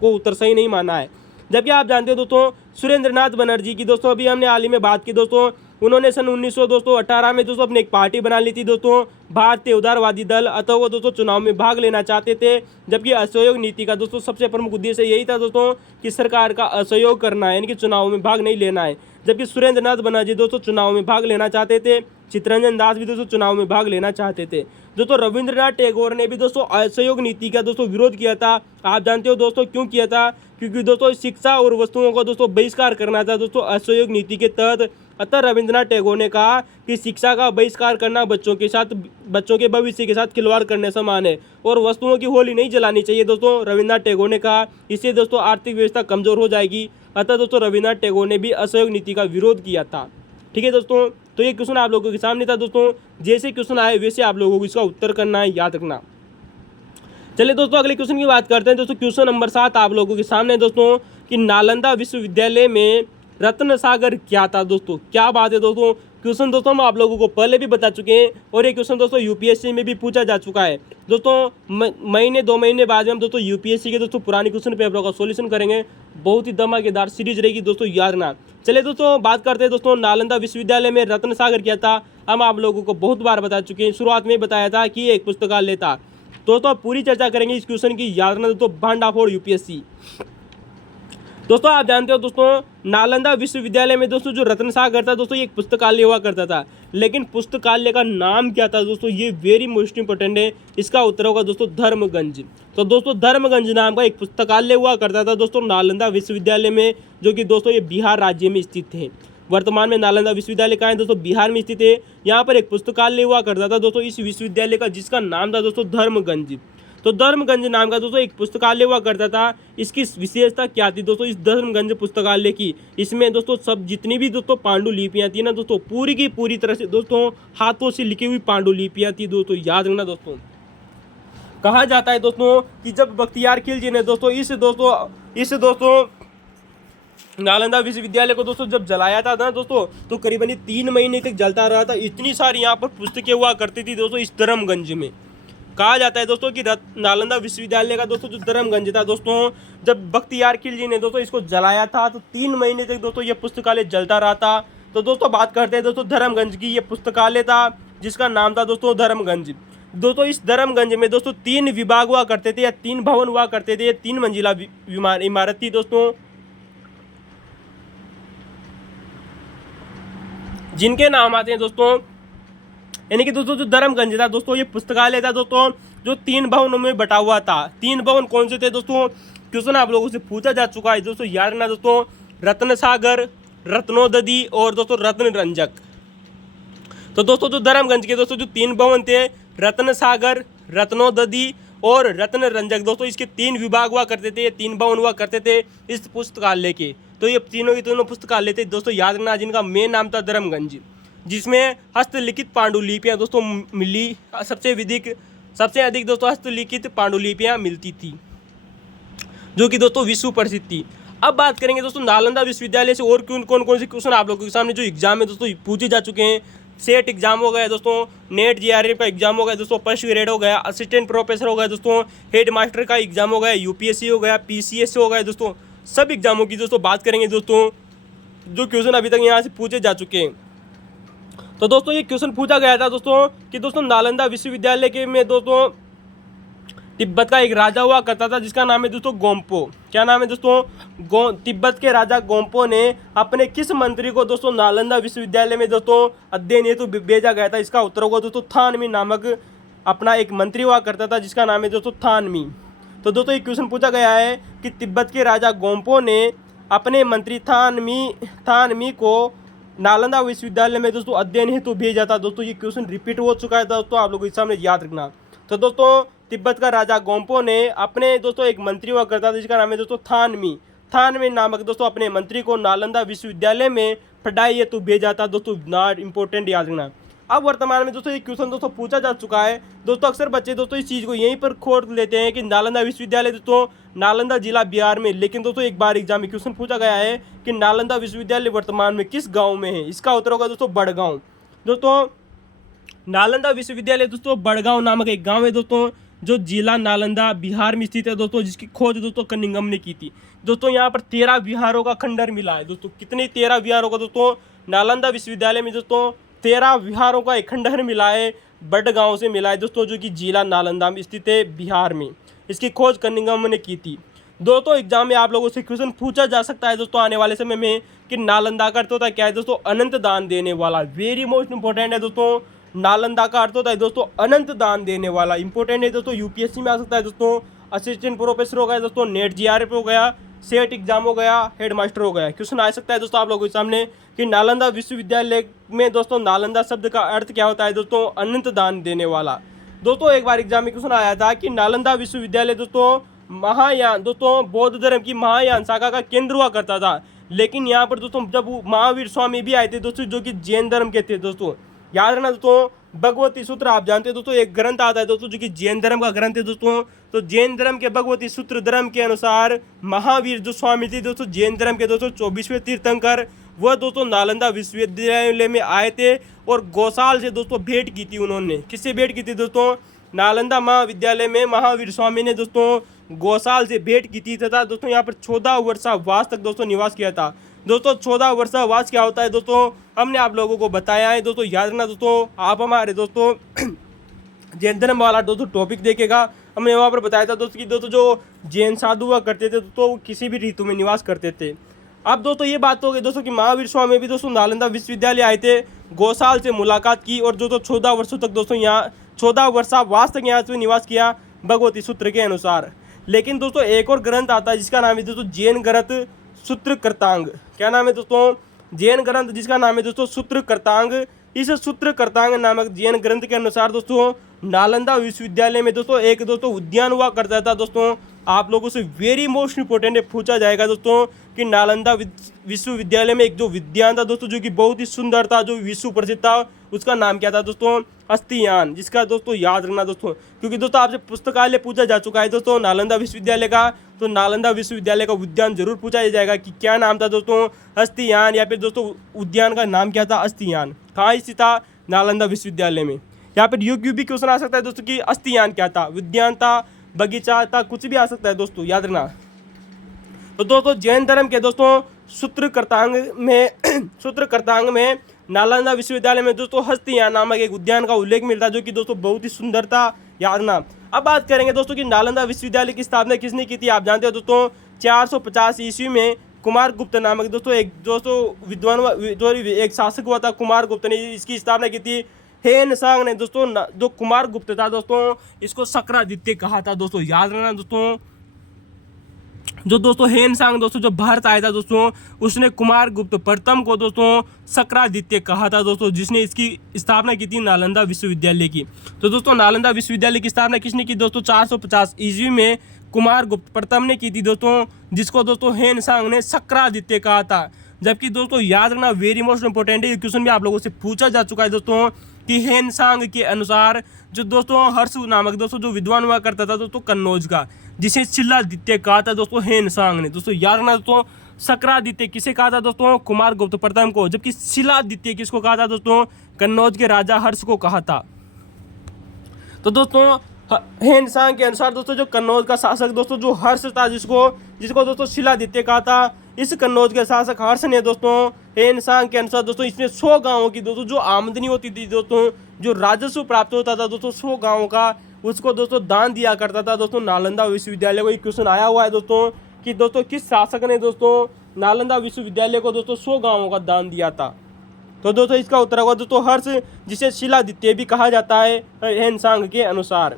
को उत्तर सही नहीं माना है। जबकि आप जानते हो दोस्तों सुरेंद्रनाथ बनर्जी की दोस्तों अभी हमने हाल ही में बात की दोस्तों, उन्होंने सन 1918 में दोस्तों अपनी एक पार्टी बना ली थी दोस्तों, भारतीय उदारवादी दल, अतः वो दोस्तों चुनाव में भाग लेना चाहते थे। जबकि असहयोग नीति का दोस्तों सबसे प्रमुख उद्देश्य यही था दोस्तों कि सरकार का असहयोग करना है, यानी कि चुनाव में भाग नहीं लेना है। जबकि सुरेंद्र नाथ बनर्जी दोस्तों चुनाव में भाग लेना चाहते थे, चित्तरंजन दास भी दोस्तों चुनाव में भाग लेना चाहते थे। दोस्तों रविंद्रनाथ टैगोर ने भी दोस्तों असहयोग नीति का दोस्तों विरोध किया था। आप जानते हो दोस्तों क्यों किया था? क्योंकि दोस्तों शिक्षा और वस्तुओं का दोस्तों बहिष्कार करना था दोस्तों असहयोग नीति के तहत। अतः रविंद्रनाथ टैगोर ने कहा कि शिक्षा का बहिष्कार करना बच्चों के भविष्य के साथ खिलवाड़ करने समान है और वस्तुओं की होली नहीं जलानी चाहिए दोस्तों, रविंद्रनाथ टैगोर ने कहा। इससे दोस्तों आर्थिक व्यवस्था कमजोर हो जाएगी। अतः दोस्तों रविंद्रनाथ टैगोर ने भी असहयोग नीति का विरोध किया था। ठीक है दोस्तों, तो ये क्वेश्चन आप लोगों के सामने था दोस्तों। जैसे क्वेश्चन आए वैसे आप लोगों को इसका उत्तर करना है, याद रखना। चलिए दोस्तों अगले क्वेश्चन की बात करते हैं दोस्तों। क्वेश्चन नंबर 7 आप लोगों के सामने दोस्तों कि नालंदा विश्वविद्यालय में रत्न सागर क्या था दोस्तों। क्या बात है दोस्तों, क्वेश्चन दोस्तों हम आप लोगों को पहले भी बता चुके हैं और ये क्वेश्चन दोस्तों यूपीएससी में भी पूछा जा चुका है दोस्तों। महीने 2 महीने बाद में हम दोस्तों यूपीएससी के दोस्तों पुराने क्वेश्चन पेपरों का सॉल्यूशन करेंगे। बहुत ही धमाकेदार सीरीज रहेगी दोस्तों, याद रखना। चलिए दोस्तों बात करते हैं दोस्तों नालंदा विश्वविद्यालय में रत्न सागर क्या था। हम आप लोगों को बहुत बार बता चुके हैं, शुरुआत में बताया था कि एक पुस्तकालय था। दोस्तों पूरी चर्चा करेंगे इस क्वेश्चन की, याद रखना दोस्तों, भांडाफोड़ यूपीएससी। दोस्तों आप जानते हो दोस्तों नालंदा विश्वविद्यालय में दोस्तों जो रत्न सागर था दोस्तों ये एक पुस्तकालय हुआ करता था, लेकिन पुस्तकालय का नाम क्या था दोस्तों, ये वेरी मोस्ट इंपॉर्टेंट है। इसका उत्तर होगा दोस्तों धर्मगंज। तो दोस्तों धर्मगंज नाम का एक पुस्तकालय हुआ करता था दोस्तों नालंदा विश्वविद्यालय में, जो कि दोस्तों ये बिहार राज्य में स्थित है। वर्तमान में नालंदा विश्वविद्यालय कहाँ है दोस्तों, बिहार में स्थित है। यहाँ पर एक पुस्तकालय हुआ करता था दोस्तों इस विश्वविद्यालय का, जिसका नाम था दोस्तों धर्मगंज। तो धर्मगंज नाम का दोस्तों एक पुस्तकालय हुआ करता था। इसकी विशेषता क्या थी दोस्तों इस धर्मगंज पुस्तकालय की? इसमें दोस्तों सब जितनी भी दोस्तों पांडुलिपियाँ थी ना दोस्तों, पूरी की पूरी तरह से दोस्तों हाथों से लिखी हुई पांडुलिपियाँ थी दोस्तों, याद रखना दोस्तों। कहा जाता है दोस्तों कि जब बख्तियार खिलजी ने दोस्तों इस दोस्तों नालंदा विश्वविद्यालय को दोस्तों जब जलाया था ना दोस्तों, तो करीबन 3 महीने तक जलता रहा था। इतनी सारी यहाँ पर पुस्तकें हुआ करती थी दोस्तों इस धर्मगंज में। कहा जाता है दोस्तों कि नालंदा विश्वविद्यालय का दोस्तों जो धर्मगंज था दोस्तों, जब बख्तियार खिलजी ने दोस्तों इसको जलाया था तो 3 महीने तक दोस्तों ये पुस्तकालय जलता रहा था। तो दोस्तों बात करते हैं दोस्तों धर्मगंज की। ये पुस्तकालय था जिसका नाम था दोस्तों धर्मगंज। दोस्तों इस धर्मगंज में दोस्तों 3 विभाग हुआ करते थे या 3 भवन हुआ करते थे। 3 मंजिला इमारत थी दोस्तों, जिनके नाम आते हैं दोस्तों, यानी कि दोस्तों जो धर्मगंज था दोस्तों ये पुस्तकालय था दोस्तों जो 3 भवनों में बटा हुआ था। 3 भवन कौन से थे दोस्तों, क्वेश्चन आप लोगों से पूछा जा चुका है दोस्तों, याद रखना दोस्तों, रत्न सागर, रत्नोदधि और दोस्तों रत्न रंजक। तो दोस्तों जो धर्मगंज के दोस्तों जो 3 भवन थे, रत्न सागर, रत्नोदधि और रत्न रंजक, दोस्तों इसके 3 विभाग हुआ करते थे, 3 भवन हुआ करते थे इस पुस्तकालय के। तो ये तीनों पुस्तकालय थे दोस्तों, याद रखना, जिनका मेन नाम था धर्मगंज, जिसमें हस्तलिखित पांडुलिपियाँ दोस्तों मिली। सबसे अधिक दोस्तों हस्तलिखित पांडुलिपियाँ मिलती थी, जो कि दोस्तों विश्व प्रसिद्ध थी। अब बात करेंगे दोस्तों नालंदा विश्वविद्यालय से और कौन से क्वेश्चन आप लोगों के सामने जो एग्जाम है दोस्तों पूछे जा चुके हैं। सेट एग्जाम हो गया दोस्तों, नेट जीआरएफ का एग्जाम हो गया दोस्तों, फर्स्ट ग्रेड हो गया, असिस्टेंट प्रोफेसर हो गया दोस्तों, हेड मास्टर का एग्जाम हो गया, यूपीएससी हो गया, पीसीएस हो गया दोस्तों। सब एग्जामों की दोस्तों बात करेंगे दोस्तों, जो क्वेश्चन अभी तक यहाँ से पूछे जा चुके हैं। तो दोस्तों ये क्वेश्चन पूछा गया था दोस्तों कि दोस्तों नालंदा विश्वविद्यालय के में दोस्तों तिब्बत का एक राजा हुआ करता था जिसका नाम है दोस्तों गोम्पो। क्या नाम है दोस्तों, तिब्बत के राजा गोम्पो ने अपने किस मंत्री को दोस्तों नालंदा विश्वविद्यालय में दोस्तों अध्ययन हेतु भेजा गया था? इसका उत्तर होगा दोस्तों थानमी नामक अपना एक मंत्री हुआ करता था जिसका नाम है दोस्तों थानमी। तो दोस्तों ये क्वेश्चन पूछा गया है कि तिब्बत के राजा गोम्पो ने अपने मंत्री थानमी को नालंदा विश्वविद्यालय में दोस्तों अध्ययन हेतु भेजा था। दोस्तों ये क्वेश्चन रिपीट हो चुका है दोस्तों, आप लोगों के सामने याद रखना। तो दोस्तों तिब्बत का राजा गोम्पो ने अपने दोस्तों एक मंत्री हुआ करता था जिसका नाम है दोस्तों थानमी नामक दोस्तों अपने मंत्री को नालंदा विश्वविद्यालय में पढ़ाई हेतु भेजा था दोस्तों, नॉट इंपॉर्टेंट, याद रखना। अब वर्तमान में दोस्तों ये क्वेश्चन दोस्तों पूछा जा चुका है दोस्तों, अक्सर बच्चे दोस्तों इस चीज़ को यहीं पर खोज लेते हैं कि नालंदा विश्वविद्यालय दोस्तों नालंदा जिला बिहार में, लेकिन दोस्तों एक बार एग्जाम में क्वेश्चन पूछा गया है कि नालंदा विश्वविद्यालय वर्तमान में किस गाँव में है? इसका उत्तर होगा दोस्तों बड़गांव। दोस्तों नालंदा विश्वविद्यालय दोस्तों बड़गांव नामक एक गाँव है दोस्तों, जो जिला नालंदा बिहार में स्थित है दोस्तों, जिसकी खोज दोस्तों कनिंगम ने की थी। दोस्तों यहाँ पर 13 विहारों का खंडर मिला है दोस्तों। कितने 13 विहारों का दोस्तों? नालंदा विश्वविद्यालय में दोस्तों 13 विहारों का एक खंडहर मिला है, बड़गांव से मिला है दोस्तों, जो कि जिला नालंदा में स्थित है बिहार में। इसकी खोज कनिंघम ने की थी। दोस्तों एग्जाम में आप लोगों से क्वेश्चन पूछा जा सकता है दोस्तों आने वाले समय में कि नालंदा का अर्थ होता है क्या है दोस्तों, अनंत दान देने वाला। वेरी मोस्ट इंपॉर्टेंट है दोस्तों। नालंदा का अर्थ होता है दोस्तों अनंत दान देने वाला। इंपॉर्टेंट है दोस्तों, यूपीएससी में आ सकता है दोस्तों, असिस्टेंट प्रोफेसर हो गया दोस्तों, नेट जीआरएफ हो गया, सेट एग्जाम हो गया, हेड मास्टर हो गया। क्वेश्चन आ सकता है दोस्तों आप लोगों के सामने कि नालंदा विश्वविद्यालय में दोस्तों नालंदा शब्द का अर्थ क्या होता है दोस्तों, अनंत दान देने वाला। दोस्तों एक बार एग्जाम में क्वेश्चन आया था कि नालंदा विश्वविद्यालय दोस्तों महायान दोस्तों बौद्ध धर्म की महायान शाखा का केंद्र हुआ करता था। लेकिन यहाँ पर दोस्तों जब महावीर स्वामी भी आए थे दोस्तों, जो कि जैन धर्म के थे दोस्तों। याद रखना दोस्तों, भगवती सूत्र आप जानते हैं दोस्तों, एक ग्रंथ आता है दोस्तों जो कि जैन धर्म का ग्रंथ है दोस्तों। तो जैन धर्म के भगवती सूत्र धर्म के अनुसार महावीर जो स्वामी थे दोस्तों जैन धर्म के दोस्तों 24वें तीर्थंकर, वह दोस्तों नालंदा विश्वविद्यालय में आए थे और गौशाल से दोस्तों भेंट की थी उन्होंने। किससे भेंट की थी दोस्तों, नालंदा महाविद्यालय में महावीर स्वामी ने दोस्तों गौशाल से भेंट की थी तथा दोस्तों यहाँ पर 14 वर्षावास तक दोस्तों निवास किया था। दोस्तों 14 वर्षावास क्या होता है दोस्तों, हमने आप लोगों को बताया है दोस्तों। याद रखना दोस्तों, आप हमारे दोस्तों जैन धर्म वाला दोस्तों टॉपिक देखेगा, हमने वहाँ पर बताया था दोस्तों कि दोस्तों जो जैन साधु हुआ करते थे दोस्तों वो किसी भी ऋतु में निवास करते थे। अब दोस्तों ये बात हो गई दोस्तों कि महावीर स्वामी भी दोस्तों नालंदा विश्वविद्यालय आए थे, गौशाल से मुलाकात की और दोस्तों 14 वर्षों तक दोस्तों यहाँ 14 वर्षावास तक यहाँ से निवास किया भगवती सूत्र के अनुसार। लेकिन दोस्तों एक और ग्रंथ आता है जिसका नाम है दोस्तों जैन ग्रंथ सूत्रकृतांग। क्या नाम है दोस्तों, जैन ग्रंथ जिसका नाम है दोस्तों सूत्रकृतांग। इस सूत्रकृतांग नामक जैन ग्रंथ के अनुसार दोस्तों नालंदा विश्वविद्यालय में दोस्तों एक दोस्तों उद्यान हुआ करता था दोस्तों। आप लोगों से वेरी मोस्ट इंपॉर्टेंट है, पूछा जाएगा दोस्तों कि नालंदा विश्वविद्यालय में एक जो उद्यान था दोस्तों जो कि बहुत ही सुंदर था, जो विश्व प्रसिद्ध था, उसका नाम क्या था दोस्तों, अस्तियान। जिसका दोस्तों याद रखना दोस्तों, क्योंकि दोस्तों आपसे पुस्तकालय पूछा जा चुका है दोस्तों नालंदा विश्वविद्यालय का, तो नालंदा विश्वविद्यालय का उद्यान जरूर पूछा जाएगा कि क्या नाम था दोस्तों, अस्तियान, या फिर दोस्तों उद्यान का नाम क्या था, अस्तियान। कहाँ स्थित था, नालंदा विश्वविद्यालय में। यहाँ पर यूक्यू भी क्वेश्चन आ सकता है दोस्तों कि अस्तियान क्या था, उद्यान था, बगीचा था, कुछ भी आ सकता है दोस्तों, याद रखना। तो दोस्तों जैन धर्म के दोस्तों सूत्रकृतांग में नालंदा विश्वविद्यालय में दोस्तों हस्तियान नामक एक उद्यान का उल्लेख मिलता है, जो कि दोस्तों बहुत ही सुंदर था, याद रखना। अब बात करेंगे दोस्तों कि नालंदा विश्वविद्यालय की स्थापना किसने की थी। आप जानते हो दोस्तों 450 ईस्वी में कुमार गुप्त नामक दोस्तों एक विद्वान एक शासक हुआ था, कुमार गुप्त ने इसकी स्थापना की थी। हेनसांग ने दोस्तों जो कुमार गुप्त था दोस्तों, इसको शक्रादित्य कहा था दोस्तों, याद रखना दोस्तों। जो दोस्तों हेनसांग दोस्तों जो भारत आया था दोस्तों, उसने कुमार गुप्त प्रथम को दोस्तों शक्रादित्य कहा था दोस्तों, जिसने इसकी स्थापना की थी नालंदा विश्वविद्यालय की। तो दोस्तों नालंदा विश्वविद्यालय की स्थापना किसने की दोस्तों, 450 ईस्वी में कुमार गुप्त प्रथम ने की थी दोस्तों, जिसको दोस्तों हेनसांग ने शक्रादित्य कहा था। जबकि दोस्तों याद रखना, वेरी मोस्ट इंपॉर्टेंट है, क्वेश्चन भी आप लोगों से पूछा जा चुका है दोस्तों कि हेनसांग के अनुसार जो दोस्तों हर्ष नामक दोस्तों जो विद्वान हुआ करता था दोस्तों कन्नौज का, जिसे शिलादित्य कहा था दोस्तों हेनसांग ने। दोस्तों याद रखना दोस्तों, शक्रादित्य किसे कहा था दोस्तों, कुमार गुप्त प्रथम को, जबकि शिलादित्य किसको कहा था दोस्तों, कन्नौज के राजा हर्ष को कहा था। तो दोस्तों हेनसांग के अनुसार दोस्तों जो कन्नौज का शासक दोस्तों जो हर्ष था, जिसको दोस्तों शिलादित्य कहा था, इस कन्नौज के शासक हर्ष ने दोस्तों हेनसांग के अनुसार दोस्तों इसने 100 गांवों की दोस्तों जो आमदनी होती थी दोस्तों, जो राजस्व प्राप्त होता था दोस्तों 100 गांवों का, उसको दोस्तों दान दिया करता था दोस्तों नालंदा विश्वविद्यालय को। एक क्वेश्चन आया हुआ है दोस्तों कि दोस्तों किस शासक ने दोस्तों नालंदा विश्वविद्यालय को दोस्तों 100 गांवों का दान दिया था। तो दोस्तों इसका उत्तर होगा दोस्तों हर्ष, जिसे शिलादित्य भी कहा जाता है हेनसांग के अनुसार।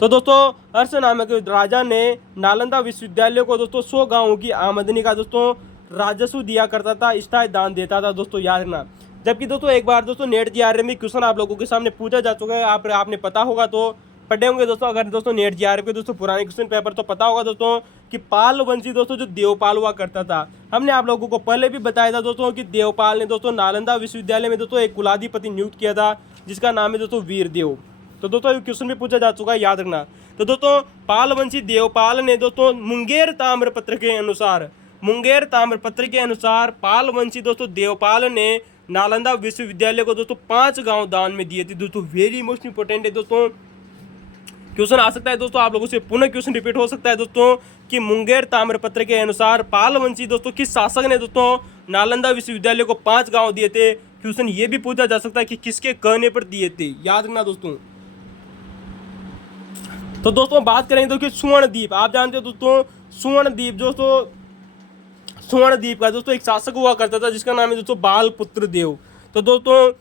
तो दोस्तों हर्ष नामक राजा ने नालंदा विश्वविद्यालय को दोस्तों 100 गांवों की आमदनी का दोस्तों राजस्व दिया करता था, स्थायी दान देता था दोस्तों, याद रखना। जबकि दोस्तों एक बार दोस्तों नेट जीआरएफ में क्वेश्चन आप लोगों के सामने पूछा जा चुका है, आपने पता होगा तो पढ़े होंगे दोस्तों। अगर दोस्तों नेट जीआरएफ के दोस्तों पुराने क्वेश्चन पेपर तो पता होगा दोस्तों कि पाल वंशी दोस्तों जो देवपाल हुआ करता था। हमने आप लोगों को पहले भी बताया था दोस्तों कि देवपाल ने दोस्तों नालंदा विश्वविद्यालय में दोस्तों एक कुलाधिपति नियुक्त किया था, जिसका नाम है दोस्तों वीरदेव। तो दोस्तों क्वेश्चन भी पूछा जा चुका है, याद रखना। तो दोस्तों पालवंशी देवपाल ने दोस्तों मुंगेर ताम्रपत्र के अनुसार पालवंशी दोस्तों देवपाल ने नालंदा विश्वविद्यालय को दोस्तों 5 गांव दान में दिए थे दोस्तों। वेरी मोस्ट इंपॉर्टेंट है दोस्तों, क्वेश्चन आ सकता है दोस्तों आप लोगों से पुनः क्वेश्चन रिपीट हो सकता है दोस्तों कि मुंगेर ताम्रपत्र के अनुसार पाल वंशी दोस्तों किस शासक ने दोस्तों नालंदा विश्वविद्यालय को 5 गांव दिए थे। क्वेश्चन ये भी पूछा जा सकता है कि किसके कहने पर दिए थे, याद रखना दोस्तों। तो दोस्तों बात करेंगे तो कि सुवर्ण द्वीप, आप जानते हो दोस्तों सुवर्ण द्वीप दोस्तों, सुवर्ण द्वीप का दोस्तों एक शासक हुआ करता था जिसका नाम है दोस्तों बालपुत्र देव। तो दोस्तों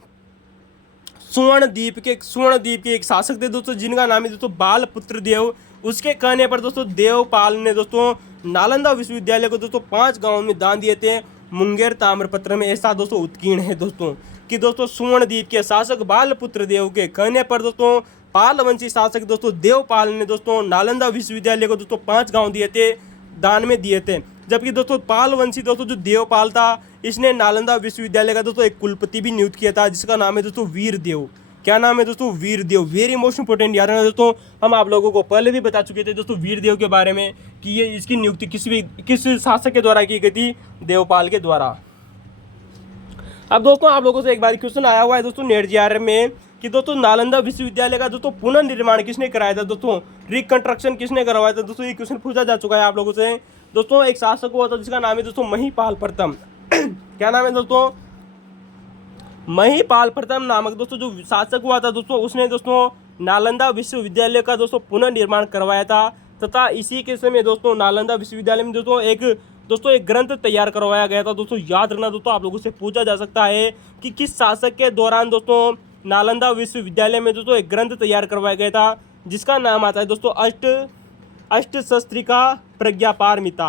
सुवर्ण द्वीप के एक शासक थे दोस्तों जिनका नाम है दोस्तों बालपुत्र देव। उसके कहने पर दोस्तों देवपाल ने दोस्तों नालंदा विश्वविद्यालय को दोस्तों 5 गांवों में दान दिए थे। मुंगेर ताम्रपत्र में ऐसा दोस्तों उत्कीर्ण है दोस्तों कि दोस्तों सुवर्ण द्वीप के शासक बालपुत्र देव के कहने पर दोस्तों पालवंशी शासक दोस्तों देवपाल ने दोस्तों नालंदा विश्वविद्यालय को दोस्तों 5 गांव दिए थे, दान में दिए थे। जबकि दोस्तों पालवंशी दोस्तों जो देवपाल था इसने नालंदा विश्वविद्यालय का दोस्तों एक कुलपति भी नियुक्त किया था जिसका नाम है दोस्तों वीरदेव। क्या नाम है दोस्तों? वीरदेव। वेरी मोस्ट इंपोर्टेंट याद रखना दोस्तों, हम आप लोगों को पहले भी बता चुके थे दोस्तों वीरदेव के बारे में कि ये इसकी नियुक्ति किस शासक के द्वारा की गई थी, देवपाल के द्वारा। अब दोस्तों आप लोगों से एक बार क्वेश्चन आया हुआ है दोस्तों नेट जीआरएफ में कि दोस्तों नालंदा विश्वविद्यालय का दोस्तों पुनर्निर्माण किसने कराया था, दोस्तों रिकंस्ट्रक्शन किसने करवाया था। दोस्तों ये क्वेश्चन पूछा जा चुका है आप लोगों से। दोस्तों एक शासक हुआ था जिसका नाम है दोस्तों महिपाल प्रथम। क्या नाम है दोस्तों? महिपाल प्रथम नामक दोस्तों जो शासक हुआ था दोस्तों उसने दोस्तों नालंदा विश्वविद्यालय का दोस्तों पुनर्निर्माण करवाया था तथा इसी के समय दोस्तों नालंदा विश्वविद्यालय में दोस्तों एक ग्रंथ तैयार करवाया गया था। दोस्तों याद रखना दोस्तों, आप लोगों से पूछा जा सकता है कि किस शासक के दौरान दोस्तों नालंदा विश्वविद्यालय में दोस्तों एक ग्रंथ तैयार करवाया गया था जिसका नाम आता है दोस्तों अष्टशस्त्रिका प्रज्ञापारमिता।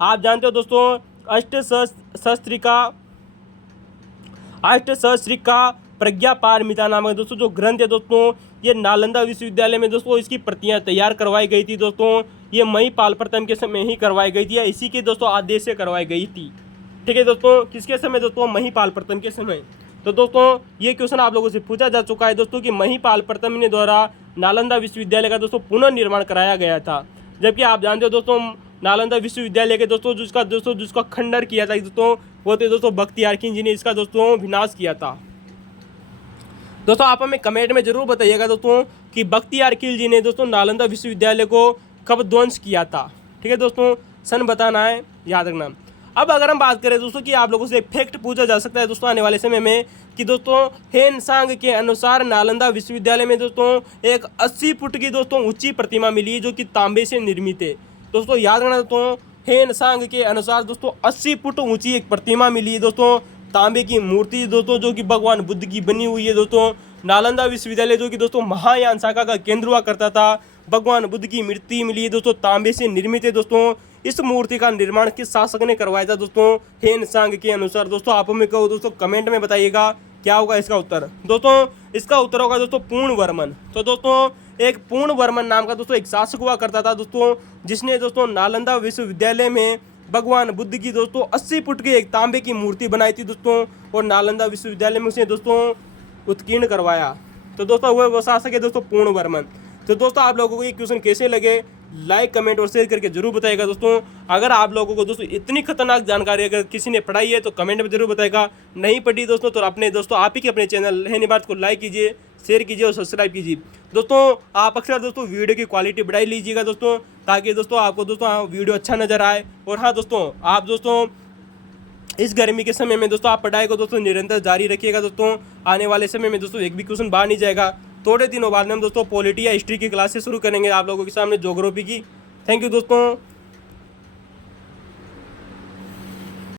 आप जानते हो दोस्तों अष्टशस्त्रिका प्रज्ञापारमिता नामक दोस्तों जो ग्रंथ है दोस्तों ये नालंदा विश्वविद्यालय में दोस्तों इसकी प्रतियां तैयार करवाई गई थी दोस्तों। ये महिपाल प्रथम के समय ही करवाई गई थी या इसी के दोस्तों आदेश से करवाई गई थी। ठीक है दोस्तों, किसके समय दोस्तों? महिपाल प्रथम के समय। तो दोस्तों ये क्वेश्चन आप लोगों से पूछा जा चुका है दोस्तों कि महिपाल प्रथम ने द्वारा नालंदा विश्वविद्यालय का दोस्तों पुनर्निर्माण कराया गया था। जबकि आप जानते हो दोस्तों नालंदा विश्वविद्यालय के दोस्तों जिसका खंडन किया था दोस्तों वो थे दोस्तों बख्तियार खिलजी ने इसका दोस्तों विनाश किया था। दोस्तों आप हमें कमेंट में जरूर बताइएगा दोस्तों कि बख्तियार खिलजी ने दोस्तों नालंदा विश्वविद्यालय को कब ध्वंस किया था। ठीक है दोस्तों, सन बताना है, याद रखना। अब अगर हम बात करें दोस्तों कि आप लोगों से एक फैक्ट पूछा जा सकता है दोस्तों आने वाले समय में कि दोस्तों हेनसांग के अनुसार नालंदा विश्वविद्यालय में दोस्तों एक 80 फुट की दोस्तों ऊंची प्रतिमा मिली है जो कि तांबे से निर्मित है। दोस्तों याद रखना दोस्तों, हेनसांग के अनुसार दोस्तों 80 फुट ऊंची एक प्रतिमा मिली है दोस्तों, तांबे की मूर्ति दोस्तों जो कि भगवान बुद्ध की बनी हुई है दोस्तों। नालंदा विश्वविद्यालय जो कि दोस्तों महायान शाखा का केंद्र हुआ करता था, भगवान बुद्ध की मूर्ति मिली है दोस्तों, तांबे से निर्मित है दोस्तों। इस मूर्ति का निर्माण किस शासक ने करवाया था दोस्तों? हेनसांग के अनुसार। दोस्तों आप हमें कहो दोस्तों कमेंट में बताइएगा क्या होगा इसका उत्तर। दोस्तों इसका उत्तर होगा दोस्तों पूर्णवर्मन। तो दोस्तों एक पूर्णवर्मन नाम का दोस्तों एक शासक हुआ करता था दोस्तों जिसने दोस्तों नालंदा विश्वविद्यालय में भगवान बुद्ध की दोस्तों 80 फुट की एक तांबे की मूर्ति बनाई थी दोस्तों और नालंदा विश्वविद्यालय में उसने दोस्तों उत्कीर्ण करवाया। तो दोस्तों वो शासक है दोस्तों पूर्णवर्मन। तो दोस्तों आप लोगों को ये क्वेश्चन कैसे लगे लाइक कमेंट और शेयर करके जरूर बताइएगा दोस्तों। अगर आप लोगों को दोस्तों इतनी खतरनाक जानकारी अगर किसी ने पढ़ाई है तो कमेंट में जरूर बताएगा, नहीं पढ़ी दोस्तों तो अपने दोस्तों आप ही के अपने चैनल है निबात को लाइक कीजिए, शेयर कीजिए और सब्सक्राइब कीजिए। दोस्तों आप अक्सर दोस्तों वीडियो की क्वालिटी बढ़ाई लीजिएगा दोस्तों ताकि दोस्तों आपको दोस्तों वीडियो अच्छा नजर आए। और हाँ दोस्तों आप दोस्तों इस गर्मी के समय में दोस्तों आप पढ़ाई को दोस्तों निरंतर जारी रखिएगा दोस्तों। आने वाले समय में दोस्तों एक भी क्वेश्चन बाहर नहीं जाएगा। थोड़े दिनों बाद में हम दोस्तों पॉलिटी या हिस्ट्री की क्लासेस शुरू करेंगे आप लोगों के सामने, ज्योग्राफी की। थैंक यू दोस्तों।